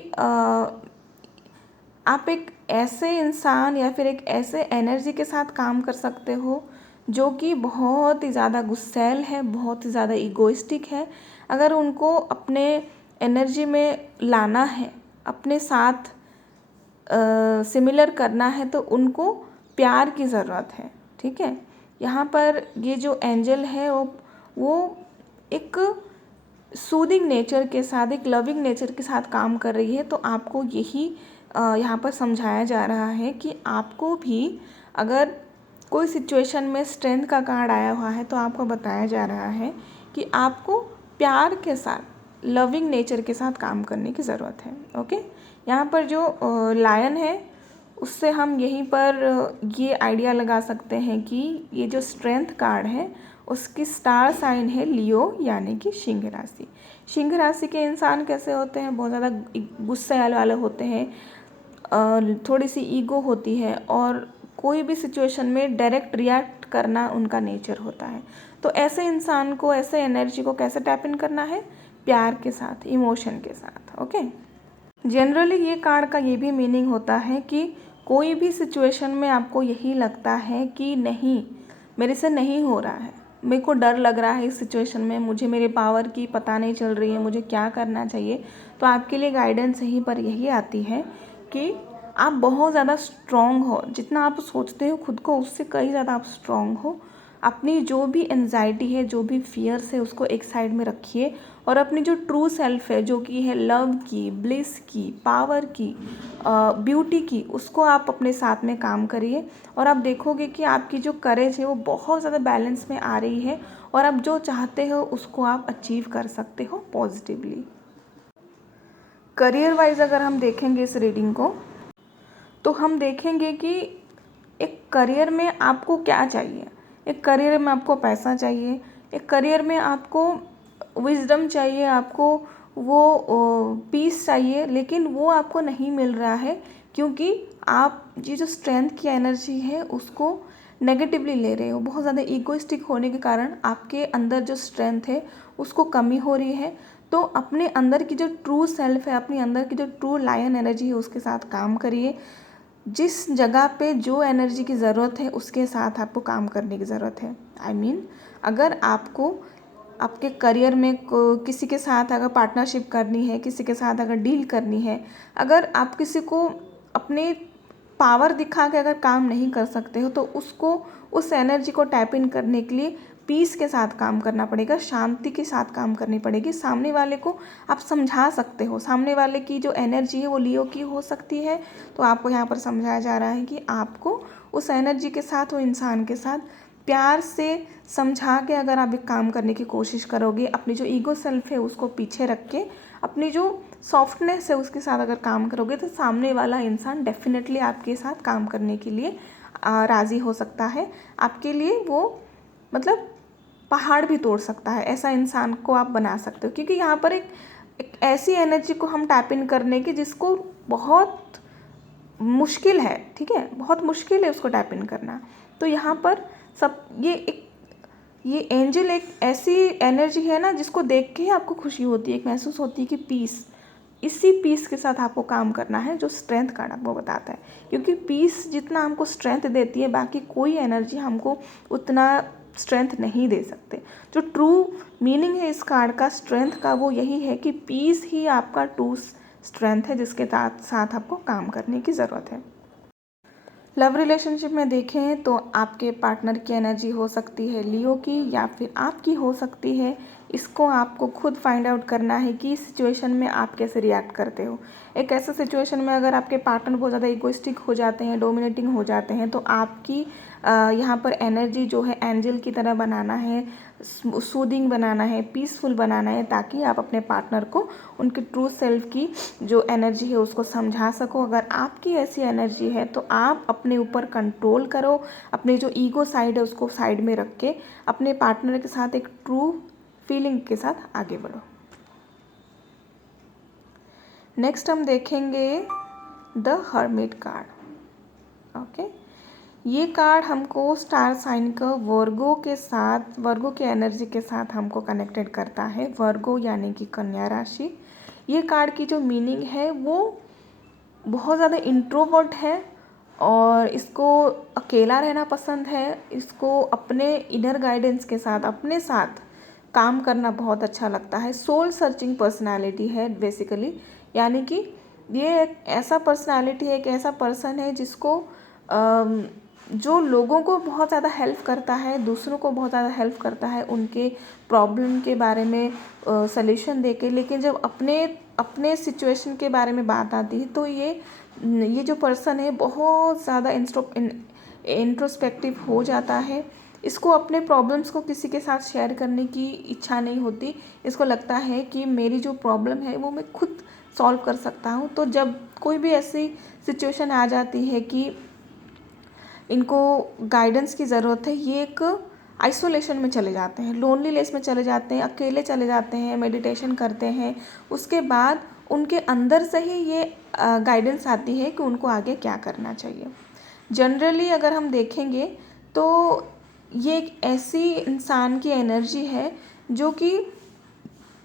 आप एक ऐसे इंसान या फिर एक ऐसे एनर्जी के साथ काम कर सकते हो जो कि बहुत ही ज़्यादा गुस्सैल है, बहुत ही ज़्यादा ईगोइस्टिक है। अगर उनको अपने एनर्जी में लाना है, अपने साथ सिमिलर करना है, तो उनको प्यार की ज़रूरत है। ठीक है। यहाँ पर ये जो एंजल है वो एक सूदिंग नेचर के साथ, एक लविंग नेचर के साथ काम कर रही है। तो आपको यही यहाँ पर समझाया जा रहा है कि आपको भी अगर कोई सिचुएशन में स्ट्रेंथ का कार्ड आया हुआ है तो आपको बताया जा रहा है कि आपको प्यार के साथ, लविंग नेचर के साथ काम करने की ज़रूरत है। ओके। यहाँ पर जो लायन है उससे हम यहीं पर ये आइडिया लगा सकते हैं कि ये जो स्ट्रेंथ कार्ड है उसकी स्टार साइन है लियो, यानी कि सिंह राशि। सिंह राशि के इंसान कैसे होते हैं? बहुत ज़्यादा गुस्से वाले होते हैं, थोड़ी सी ईगो होती है और कोई भी सिचुएशन में डायरेक्ट रिएक्ट करना उनका नेचर होता है। तो ऐसे इंसान को, ऐसे एनर्जी को कैसे टैप इन करना है? प्यार के साथ, इमोशन के साथ। ओके। जनरली ये कार्ड का ये भी मीनिंग होता है कि कोई भी सिचुएशन में आपको यही लगता है कि नहीं, मेरे से नहीं हो रहा है, मेरे को डर लग रहा है इस सिचुएशन में, मुझे मेरे पावर की पता नहीं चल रही है, मुझे क्या करना चाहिए, तो आपके लिए गाइडेंस यहीं पर यही आती है कि आप बहुत ज़्यादा स्ट्रॉन्ग हो। जितना आप सोचते हो खुद को उससे कहीं ज़्यादा आप स्ट्रॉन्ग हो। अपनी जो भी एंजाइटी है, जो भी फियर्स है, उसको एक साइड में रखिए और अपनी जो ट्रू सेल्फ है, जो कि है लव की, ब्लिस की, पावर की, ब्यूटी की, उसको आप अपने साथ में काम करिए और आप देखोगे कि आपकी जो करेज है वो बहुत ज़्यादा बैलेंस में आ रही है और आप जो चाहते हो उसको आप अचीव कर सकते हो पॉजिटिवली। करियर वाइज अगर हम देखेंगे इस रीडिंग को तो हम देखेंगे कि एक करियर में आपको क्या चाहिए। एक करियर में आपको पैसा चाहिए, एक करियर में आपको विजडम चाहिए, आपको वो पीस चाहिए, लेकिन वो आपको नहीं मिल रहा है क्योंकि आप ये जो स्ट्रेंथ की एनर्जी है उसको नेगेटिवली ले रहे हो। बहुत ज़्यादा ईगोइस्टिक होने के कारण आपके अंदर जो स्ट्रेंथ है उसको कमी हो रही है। तो अपने अंदर की जो ट्रू सेल्फ है, अपने अंदर की जो ट्रू लायन एनर्जी है उसके साथ काम करिए। जिस जगह पे जो एनर्जी की ज़रूरत है उसके साथ आपको काम करने की ज़रूरत है। अगर आपको आपके करियर में किसी के साथ अगर पार्टनरशिप करनी है, किसी के साथ अगर डील करनी है, अगर आप किसी को अपने पावर दिखा के अगर काम नहीं कर सकते हो तो उसको, उस एनर्जी को टैप इन करने के लिए पीस के साथ काम करना पड़ेगा, शांति के साथ काम करनी पड़ेगी। सामने वाले को आप समझा सकते हो, सामने वाले की जो एनर्जी है वो लियो की हो सकती है, तो आपको यहाँ पर समझाया जा रहा है कि आपको उस एनर्जी के साथ, वो इंसान के साथ प्यार से समझा के अगर आप एक काम करने की कोशिश करोगे, अपनी जो ईगो सेल्फ है उसको पीछे रख के अपनी जो सॉफ्टनेस है उसके साथ अगर काम करोगे, तो सामने वाला इंसान डेफिनेटली आपके साथ काम करने के लिए राज़ी हो सकता है। आपके लिए वो मतलब पहाड़ भी तोड़ सकता है, ऐसा इंसान को आप बना सकते हो। क्योंकि यहाँ पर एक ऐसी एनर्जी को हम टैप इन करने की जिसको बहुत मुश्किल है, ठीक है, बहुत मुश्किल है उसको टैप इन करना। तो यहाँ पर सब ये एंजल एक ऐसी एनर्जी है ना जिसको देख के ही आपको खुशी होती है, एक महसूस होती है कि पीस, इसी पीस के साथ आपको काम करना है जो स्ट्रेंथ कार्ड आपको बताता है। क्योंकि पीस जितना हमको स्ट्रेंथ देती है, बाकी कोई एनर्जी हमको उतना स्ट्रेंथ नहीं दे सकते। जो ट्रू मीनिंग है इस कार्ड का स्ट्रेंथ का, वो यही है कि पीस ही आपका ट्रू स्ट्रेंथ है जिसके साथ आपको काम करने की ज़रूरत है। लव रिलेशनशिप में देखें तो आपके पार्टनर की एनर्जी हो सकती है लियो की, या फिर आपकी हो सकती है। इसको आपको खुद फाइंड आउट करना है कि इस सिचुएशन में आप कैसे रिएक्ट करते हो। एक ऐसा सिचुएशन में अगर आपके पार्टनर बहुत ज़्यादा इगोइस्टिक हो जाते हैं, डोमिनेटिंग हो जाते हैं, तो आपकी यहाँ पर एनर्जी जो है एंजल की तरह बनाना है, सूदिंग बनाना है, पीसफुल बनाना है, ताकि आप अपने पार्टनर को उनके ट्रू सेल्फ की जो एनर्जी है उसको समझा सको। अगर आपकी ऐसी एनर्जी है तो आप अपने ऊपर कंट्रोल करो, अपने जो ईगो साइड है उसको साइड में रख के अपने पार्टनर के साथ एक ट्रू फीलिंग के साथ आगे बढ़ो। नेक्स्ट हम देखेंगे द हर्मिट कार्ड। ओके, ये कार्ड हमको स्टार साइन का वर्गो के साथ, वर्गो के एनर्जी के साथ हमको कनेक्टेड करता है। वर्गो यानी कि कन्या राशि। ये कार्ड की जो मीनिंग है वो बहुत ज़्यादा इंट्रोवर्ट है और इसको अकेला रहना पसंद है। इसको अपने इनर गाइडेंस के साथ, अपने साथ काम करना बहुत अच्छा लगता है। सोल सर्चिंग पर्सनालिटी है बेसिकली, यानी कि ये एक ऐसा पर्सनालिटी है, एक ऐसा पर्सन है जिसको जो लोगों को बहुत ज़्यादा हेल्प करता है, दूसरों को बहुत ज़्यादा हेल्प करता है उनके प्रॉब्लम के बारे में सल्यूशन दे के। लेकिन जब अपने सिचुएशन के बारे में बात आती है तो ये जो पर्सन है बहुत ज़्यादा इंट्रोस्पेक्टिव हो जाता है। इसको अपने प्रॉब्लम्स को किसी के साथ शेयर करने की इच्छा नहीं होती। इसको लगता है कि मेरी जो प्रॉब्लम है वो मैं खुद सॉल्व कर सकता हूँ। तो जब कोई भी ऐसी सिचुएशन आ जाती है कि इनको गाइडेंस की ज़रूरत है, ये एक आइसोलेशन में चले जाते हैं, लोनलीनेस में चले जाते हैं, अकेले चले जाते हैं, मेडिटेशन करते हैं। उसके बाद उनके अंदर से ही ये गाइडेंस आती है कि उनको आगे क्या करना चाहिए। जनरली अगर हम देखेंगे तो ये एक ऐसी इंसान की एनर्जी है जो कि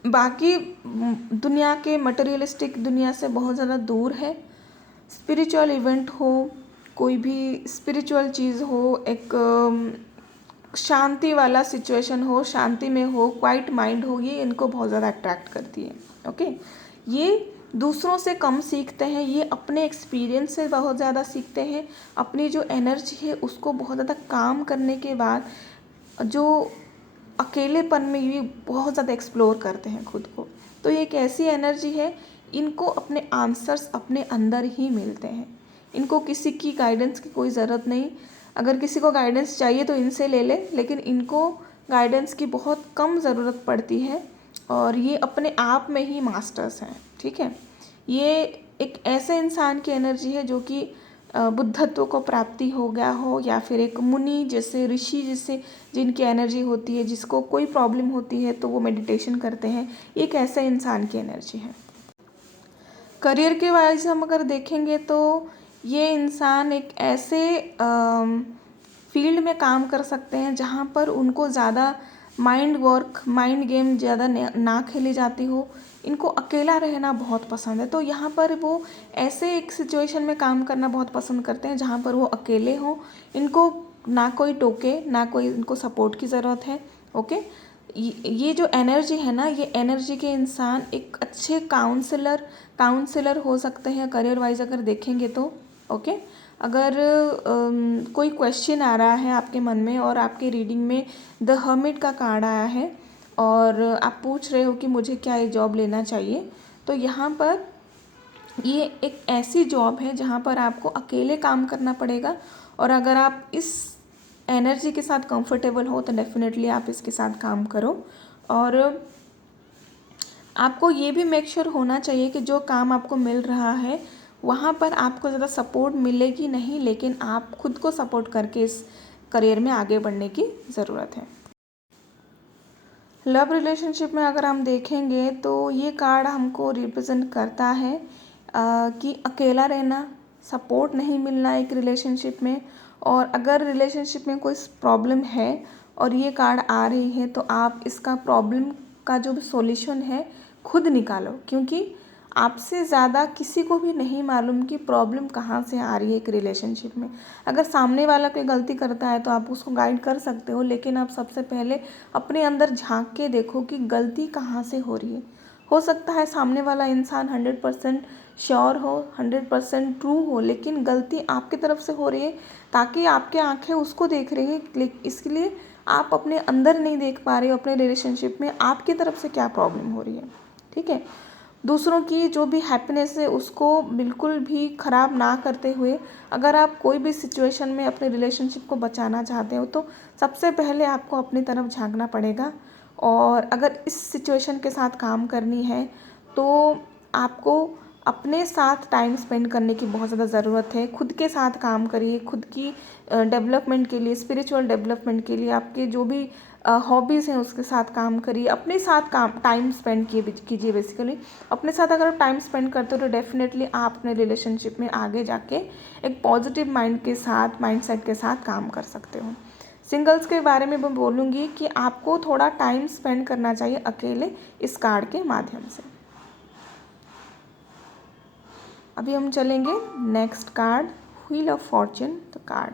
बाकी दुनिया के मटेरियलिस्टिक दुनिया से बहुत ज़्यादा दूर है। स्पिरिचुअल इवेंट हो, कोई भी स्पिरिचुअल चीज़ हो, एक शांति वाला सिचुएशन हो, शांति में हो, क्वाइट माइंड हो, ये इनको बहुत ज़्यादा अट्रैक्ट करती है। ओके, ये दूसरों से कम सीखते हैं, ये अपने एक्सपीरियंस से बहुत ज़्यादा सीखते हैं। अपनी जो एनर्जी है उसको बहुत ज़्यादा काम करने के बाद जो अकेलेपन में ये बहुत ज़्यादा एक्सप्लोर करते हैं खुद को। तो ये एक ऐसी एनर्जी है, इनको अपने आंसर्स अपने अंदर ही मिलते हैं। इनको किसी की गाइडेंस की कोई ज़रूरत नहीं। अगर किसी को गाइडेंस चाहिए तो इनसे ले ले, लेकिन इनको गाइडेंस की बहुत कम ज़रूरत पड़ती है और ये अपने आप में ही मास्टर्स हैं। ठीक है, ये एक ऐसे इंसान की एनर्जी है जो कि बुद्धत्व को प्राप्ति हो गया हो, या फिर एक मुनि जैसे, ऋषि जैसे जिनकी एनर्जी होती है, जिसको कोई प्रॉब्लम होती है तो वो मेडिटेशन करते हैं। एक ऐसे इंसान की एनर्जी है। करियर के वाइज हम अगर देखेंगे तो ये इंसान एक ऐसे फील्ड में काम कर सकते हैं जहाँ पर उनको ज़्यादा माइंड वर्क, माइंड गेम ज़्यादा ना खेली जाती हो। इनको अकेला रहना बहुत पसंद है, तो यहाँ पर वो ऐसे एक सिचुएशन में काम करना बहुत पसंद करते हैं जहाँ पर वो अकेले हों, इनको ना कोई टोके, ना कोई इनको सपोर्ट की ज़रूरत है। ओके, ये जो एनर्जी है ना, ये एनर्जी के इंसान एक अच्छे काउंसलर हो सकते हैं करियर वाइज अगर देखेंगे तो। ओके, अगर कोई क्वेश्चन आ रहा है आपके मन में और आपके रीडिंग में द हर्मिट का कार्ड आया है और आप पूछ रहे हो कि मुझे क्या ये जॉब लेना चाहिए, तो यहाँ पर ये एक ऐसी जॉब है जहाँ पर आपको अकेले काम करना पड़ेगा। और अगर आप इस एनर्जी के साथ कंफर्टेबल हो तो डेफिनेटली आप इसके साथ काम करो। और आपको ये भी मेक श्योर होना चाहिए कि जो काम आपको मिल रहा है वहाँ पर आपको ज़्यादा सपोर्ट मिलेगी नहीं, लेकिन आप खुद को सपोर्ट करके इस करियर में आगे बढ़ने की ज़रूरत है। लव रिलेशनशिप में अगर हम देखेंगे तो ये कार्ड हमको रिप्रेजेंट करता है कि अकेला रहना, सपोर्ट नहीं मिलना एक रिलेशनशिप में। और अगर रिलेशनशिप में कोई प्रॉब्लम है और ये कार्ड आ रही है तो आप इसका प्रॉब्लम का जो भी सॉल्यूशन है खुद निकालो, क्योंकि आपसे ज़्यादा किसी को भी नहीं मालूम कि प्रॉब्लम कहाँ से आ रही है एक रिलेशनशिप में। अगर सामने वाला कोई गलती करता है तो आप उसको गाइड कर सकते हो, लेकिन आप सबसे पहले अपने अंदर झांक के देखो कि गलती कहाँ से हो रही है। हो सकता है सामने वाला इंसान 100% श्योर हो, 100% ट्रू हो, लेकिन गलती आपकी तरफ से हो रही है ताकि आपके आंखें उसको देख रही है, इसलिए आप अपने अंदर नहीं देख पा रहे हो अपने रिलेशनशिप में आपकी तरफ से क्या प्रॉब्लम हो रही है। ठीक है, दूसरों की जो भी हैप्पीनेस है उसको बिल्कुल भी ख़राब ना करते हुए अगर आप कोई भी सिचुएशन में अपने रिलेशनशिप को बचाना चाहते हो तो सबसे पहले आपको अपनी तरफ झांकना पड़ेगा। और अगर इस सिचुएशन के साथ काम करनी है तो आपको अपने साथ टाइम स्पेंड करने की बहुत ज़्यादा ज़रूरत है। खुद के साथ काम करिए, खुद की डेवलपमेंट के लिए, स्पिरिचुअल डेवलपमेंट के लिए, आपके जो भी हॉबीज़ हैं उसके साथ काम करिए, अपने साथ काम टाइम स्पेंड कीजिए। बेसिकली अपने साथ अगर आप टाइम स्पेंड करते हो तो डेफिनेटली आप अपने रिलेशनशिप में आगे जाके एक पॉजिटिव माइंडसेट के साथ काम कर सकते हो। सिंगल्स के बारे में मैं बोलूँगी कि आपको थोड़ा टाइम स्पेंड करना चाहिए अकेले इस कार्ड के माध्यम से। अभी हम चलेंगे next card, wheel of Fortune the card.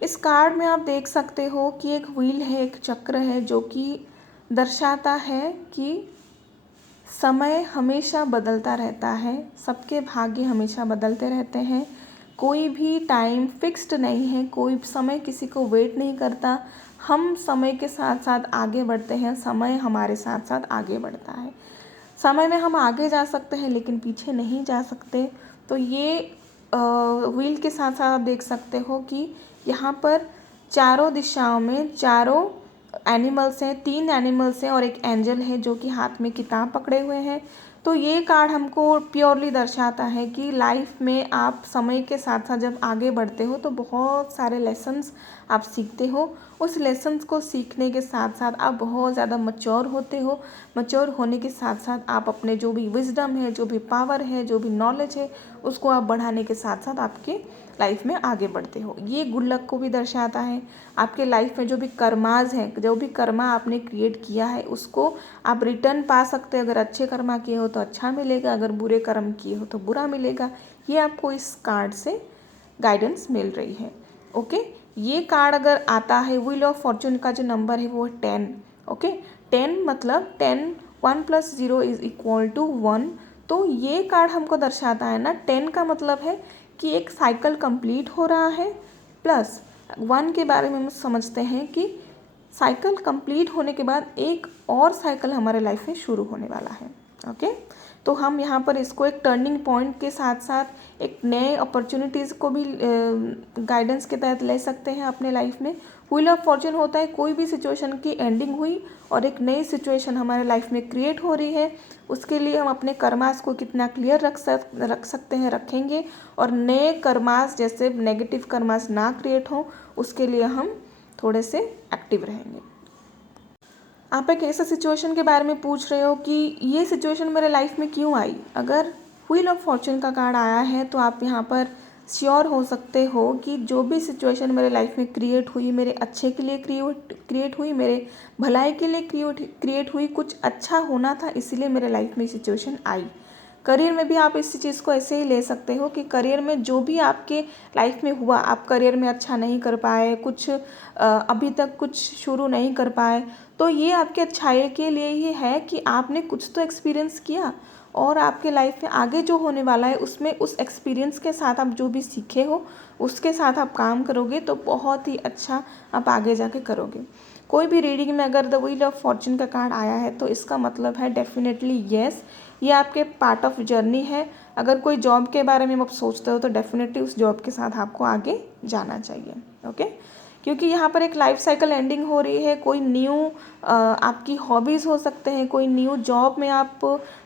इस कार्ड में आप देख सकते हो कि एक व्हील है, एक चक्र है जो कि दर्शाता है कि समय हमेशा बदलता रहता है, सबके भाग्य हमेशा बदलते रहते हैं, कोई भी टाइम फिक्स्ड नहीं है, कोई समय किसी को वेट नहीं करता। हम समय के साथ साथ आगे बढ़ते हैं, समय हमारे साथ साथ आगे बढ़ता है। समय में हम आगे जा सकते हैं लेकिन पीछे नहीं जा सकते। तो ये व्हील के साथ साथ आप देख सकते हो कि यहाँ पर चारों दिशाओं में चारों एनिमल्स हैं, 3 एनिमल्स हैं और एक एंजल है जो कि हाथ में किताब पकड़े हुए हैं। तो ये कार्ड हमको प्योरली दर्शाता है कि लाइफ में आप समय के साथ साथ जब आगे बढ़ते हो तो बहुत सारे लेसन्स आप सीखते हो। उस लेसन्स को सीखने के साथ साथ आप बहुत ज़्यादा मैच्योर होते हो। मैच्योर होने के साथ साथ आप अपने जो भी विजडम है, जो भी पावर है, जो भी नॉलेज है उसको आप बढ़ाने के साथ साथ आपके लाइफ में आगे बढ़ते हो। ये गुड लक को भी दर्शाता है। आपके लाइफ में जो भी कर्माज हैं, जो भी कर्मा आपने क्रिएट किया है उसको आप रिटर्न पा सकते हो। अगर अच्छे कर्मा किए हो तो अच्छा मिलेगा, अगर बुरे कर्म किए हो तो बुरा मिलेगा। ये आपको इस कार्ड से गाइडेंस मिल रही है। ओके, ये कार्ड अगर आता है, व्हील ऑफ फॉर्च्यून का जो नंबर है वो 10। ओके, 10 मतलब 10, 1 + 0 = 1। तो ये कार्ड हमको दर्शाता है ना, 10 का मतलब है कि एक साइकिल कंप्लीट हो रहा है, प्लस 1 के बारे में हम समझते हैं कि साइकिल कंप्लीट होने के बाद एक और साइकिल हमारे लाइफ में शुरू होने वाला है। ओके, तो हम यहाँ पर इसको एक टर्निंग पॉइंट के साथ साथ एक नए अपॉर्चुनिटीज़ को भी गाइडेंस के तहत ले सकते हैं अपने लाइफ में। व्हील ऑफ फॉर्च्यून होता है कोई भी सिचुएशन की एंडिंग हुई और एक नई सिचुएशन हमारे लाइफ में क्रिएट हो रही है। उसके लिए हम अपने कर्मास को कितना क्लियर रख सकते हैं, रखेंगे, और नए कर्मास जैसे नेगेटिव कर्मास ना क्रिएट हो उसके लिए हम थोड़े से एक्टिव रहेंगे। आप एक ऐसा सिचुएशन के बारे में पूछ रहे हो कि ये सिचुएशन मेरे लाइफ में क्यों आई। अगर व्हील ऑफ फॉर्च्यून का कार्ड आया है तो आप यहाँ पर श्योर हो सकते हो कि जो भी सिचुएशन मेरे लाइफ में क्रिएट हुई, मेरे अच्छे के लिए क्रिएट हुई, मेरे भलाई के लिए क्रिएट हुई, कुछ अच्छा होना था इसीलिए मेरे लाइफ में सिचुएशन आई। करियर में भी आप इस चीज़ को ऐसे ही ले सकते हो कि करियर में जो भी आपके लाइफ में हुआ, आप करियर में अच्छा नहीं कर पाए, कुछ अभी तक कुछ शुरू नहीं कर पाए, तो ये आपके अच्छाई के लिए ही है कि आपने कुछ तो एक्सपीरियंस किया और आपके लाइफ में आगे जो होने वाला है उसमें उस एक्सपीरियंस के साथ आप जो भी सीखे हो उसके साथ आप काम करोगे तो बहुत ही अच्छा आप आगे जाके करोगे। कोई भी रीडिंग में अगर द व्हील ऑफ फॉर्च्यून का कार्ड आया है तो इसका मतलब है डेफिनेटली येस, ये आपके पार्ट ऑफ जर्नी है। अगर कोई जॉब के बारे में आप सोचते हो तो डेफिनेटली उस जॉब के साथ आपको आगे जाना चाहिए। ओके, क्योंकि यहाँ पर एक लाइफ साइकिल एंडिंग हो रही है। कोई न्यू आपकी हॉबीज़ हो सकते हैं, कोई न्यू जॉब में आप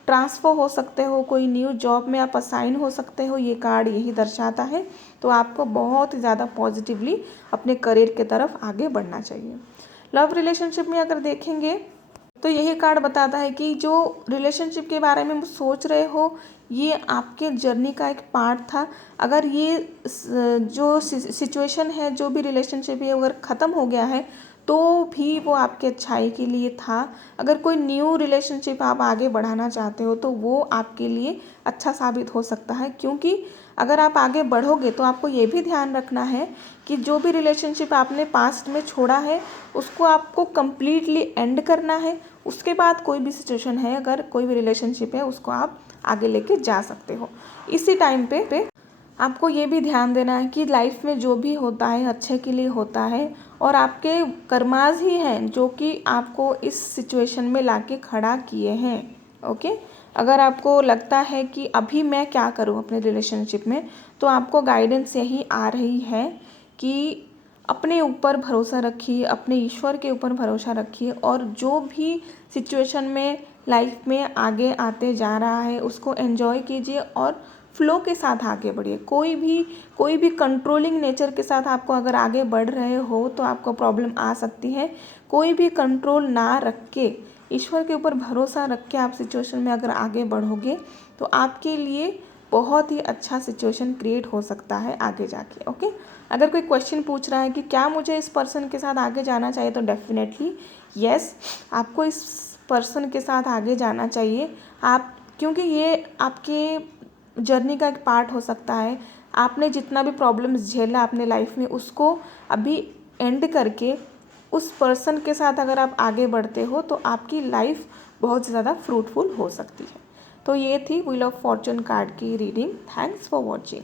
ट्रांसफ़र हो सकते हो, कोई न्यू जॉब में आप असाइन हो सकते हो, ये कार्ड यही दर्शाता है। तो आपको बहुत ही ज़्यादा पॉजिटिवली अपने करियर की तरफ आगे बढ़ना चाहिए। लव रिलेशनशिप में अगर देखेंगे तो यही कार्ड बताता है कि जो रिलेशनशिप के बारे में सोच रहे हो, ये आपके जर्नी का एक पार्ट था। अगर ये जो सिचुएशन है, जो भी रिलेशनशिप है, अगर ख़त्म हो गया है तो भी वो आपके अच्छाई के लिए था। अगर कोई न्यू रिलेशनशिप आप आगे बढ़ाना चाहते हो तो वो आपके लिए अच्छा साबित हो सकता है, क्योंकि अगर आप आगे बढ़ोगे तो आपको ये भी ध्यान रखना है कि जो भी रिलेशनशिप आपने पास्ट में छोड़ा है उसको आपको कम्प्लीटली एंड करना है। उसके बाद कोई भी सिचुएशन है, अगर कोई भी रिलेशनशिप है, उसको आप आगे लेके जा सकते हो। इसी टाइम पे आपको ये भी ध्यान देना है कि लाइफ में जो भी होता है अच्छे के लिए होता है, और आपके कर्माज ही हैं जो कि आपको इस सिचुएशन में लाके खड़ा किए हैं। ओके, अगर आपको लगता है कि अभी मैं क्या करूं अपने रिलेशनशिप में, तो आपको गाइडेंस यही आ रही है कि अपने ऊपर भरोसा रखिए, अपने ईश्वर के ऊपर भरोसा रखिए, और जो भी सिचुएशन में लाइफ में आगे आते जा रहा है उसको एंजॉय कीजिए और फ्लो के साथ आगे बढ़िए। कोई भी कंट्रोलिंग नेचर के साथ आपको अगर आगे बढ़ रहे हो तो आपको प्रॉब्लम आ सकती है। कोई भी कंट्रोल ना रख के, ईश्वर के ऊपर भरोसा रख के आप सिचुएशन में अगर आगे बढ़ोगे तो आपके लिए बहुत ही अच्छा सिचुएशन क्रिएट हो सकता है आगे जाके। ओके, अगर कोई क्वेश्चन पूछ रहा है कि क्या मुझे इस पर्सन के साथ आगे जाना चाहिए, तो डेफिनेटली यस, आपको इस पर्सन के साथ आगे जाना चाहिए। आप, क्योंकि ये आपके जर्नी का एक पार्ट हो सकता है। आपने जितना भी प्रॉब्लम्स झेला अपने लाइफ में, उसको अभी एंड करके उस पर्सन के साथ अगर आप आगे बढ़ते हो तो आपकी लाइफ बहुत ज़्यादा फ्रूटफुल हो सकती है। तो ये थी व्हील ऑफ फॉर्चून कार्ड की रीडिंग। Thanks for watching.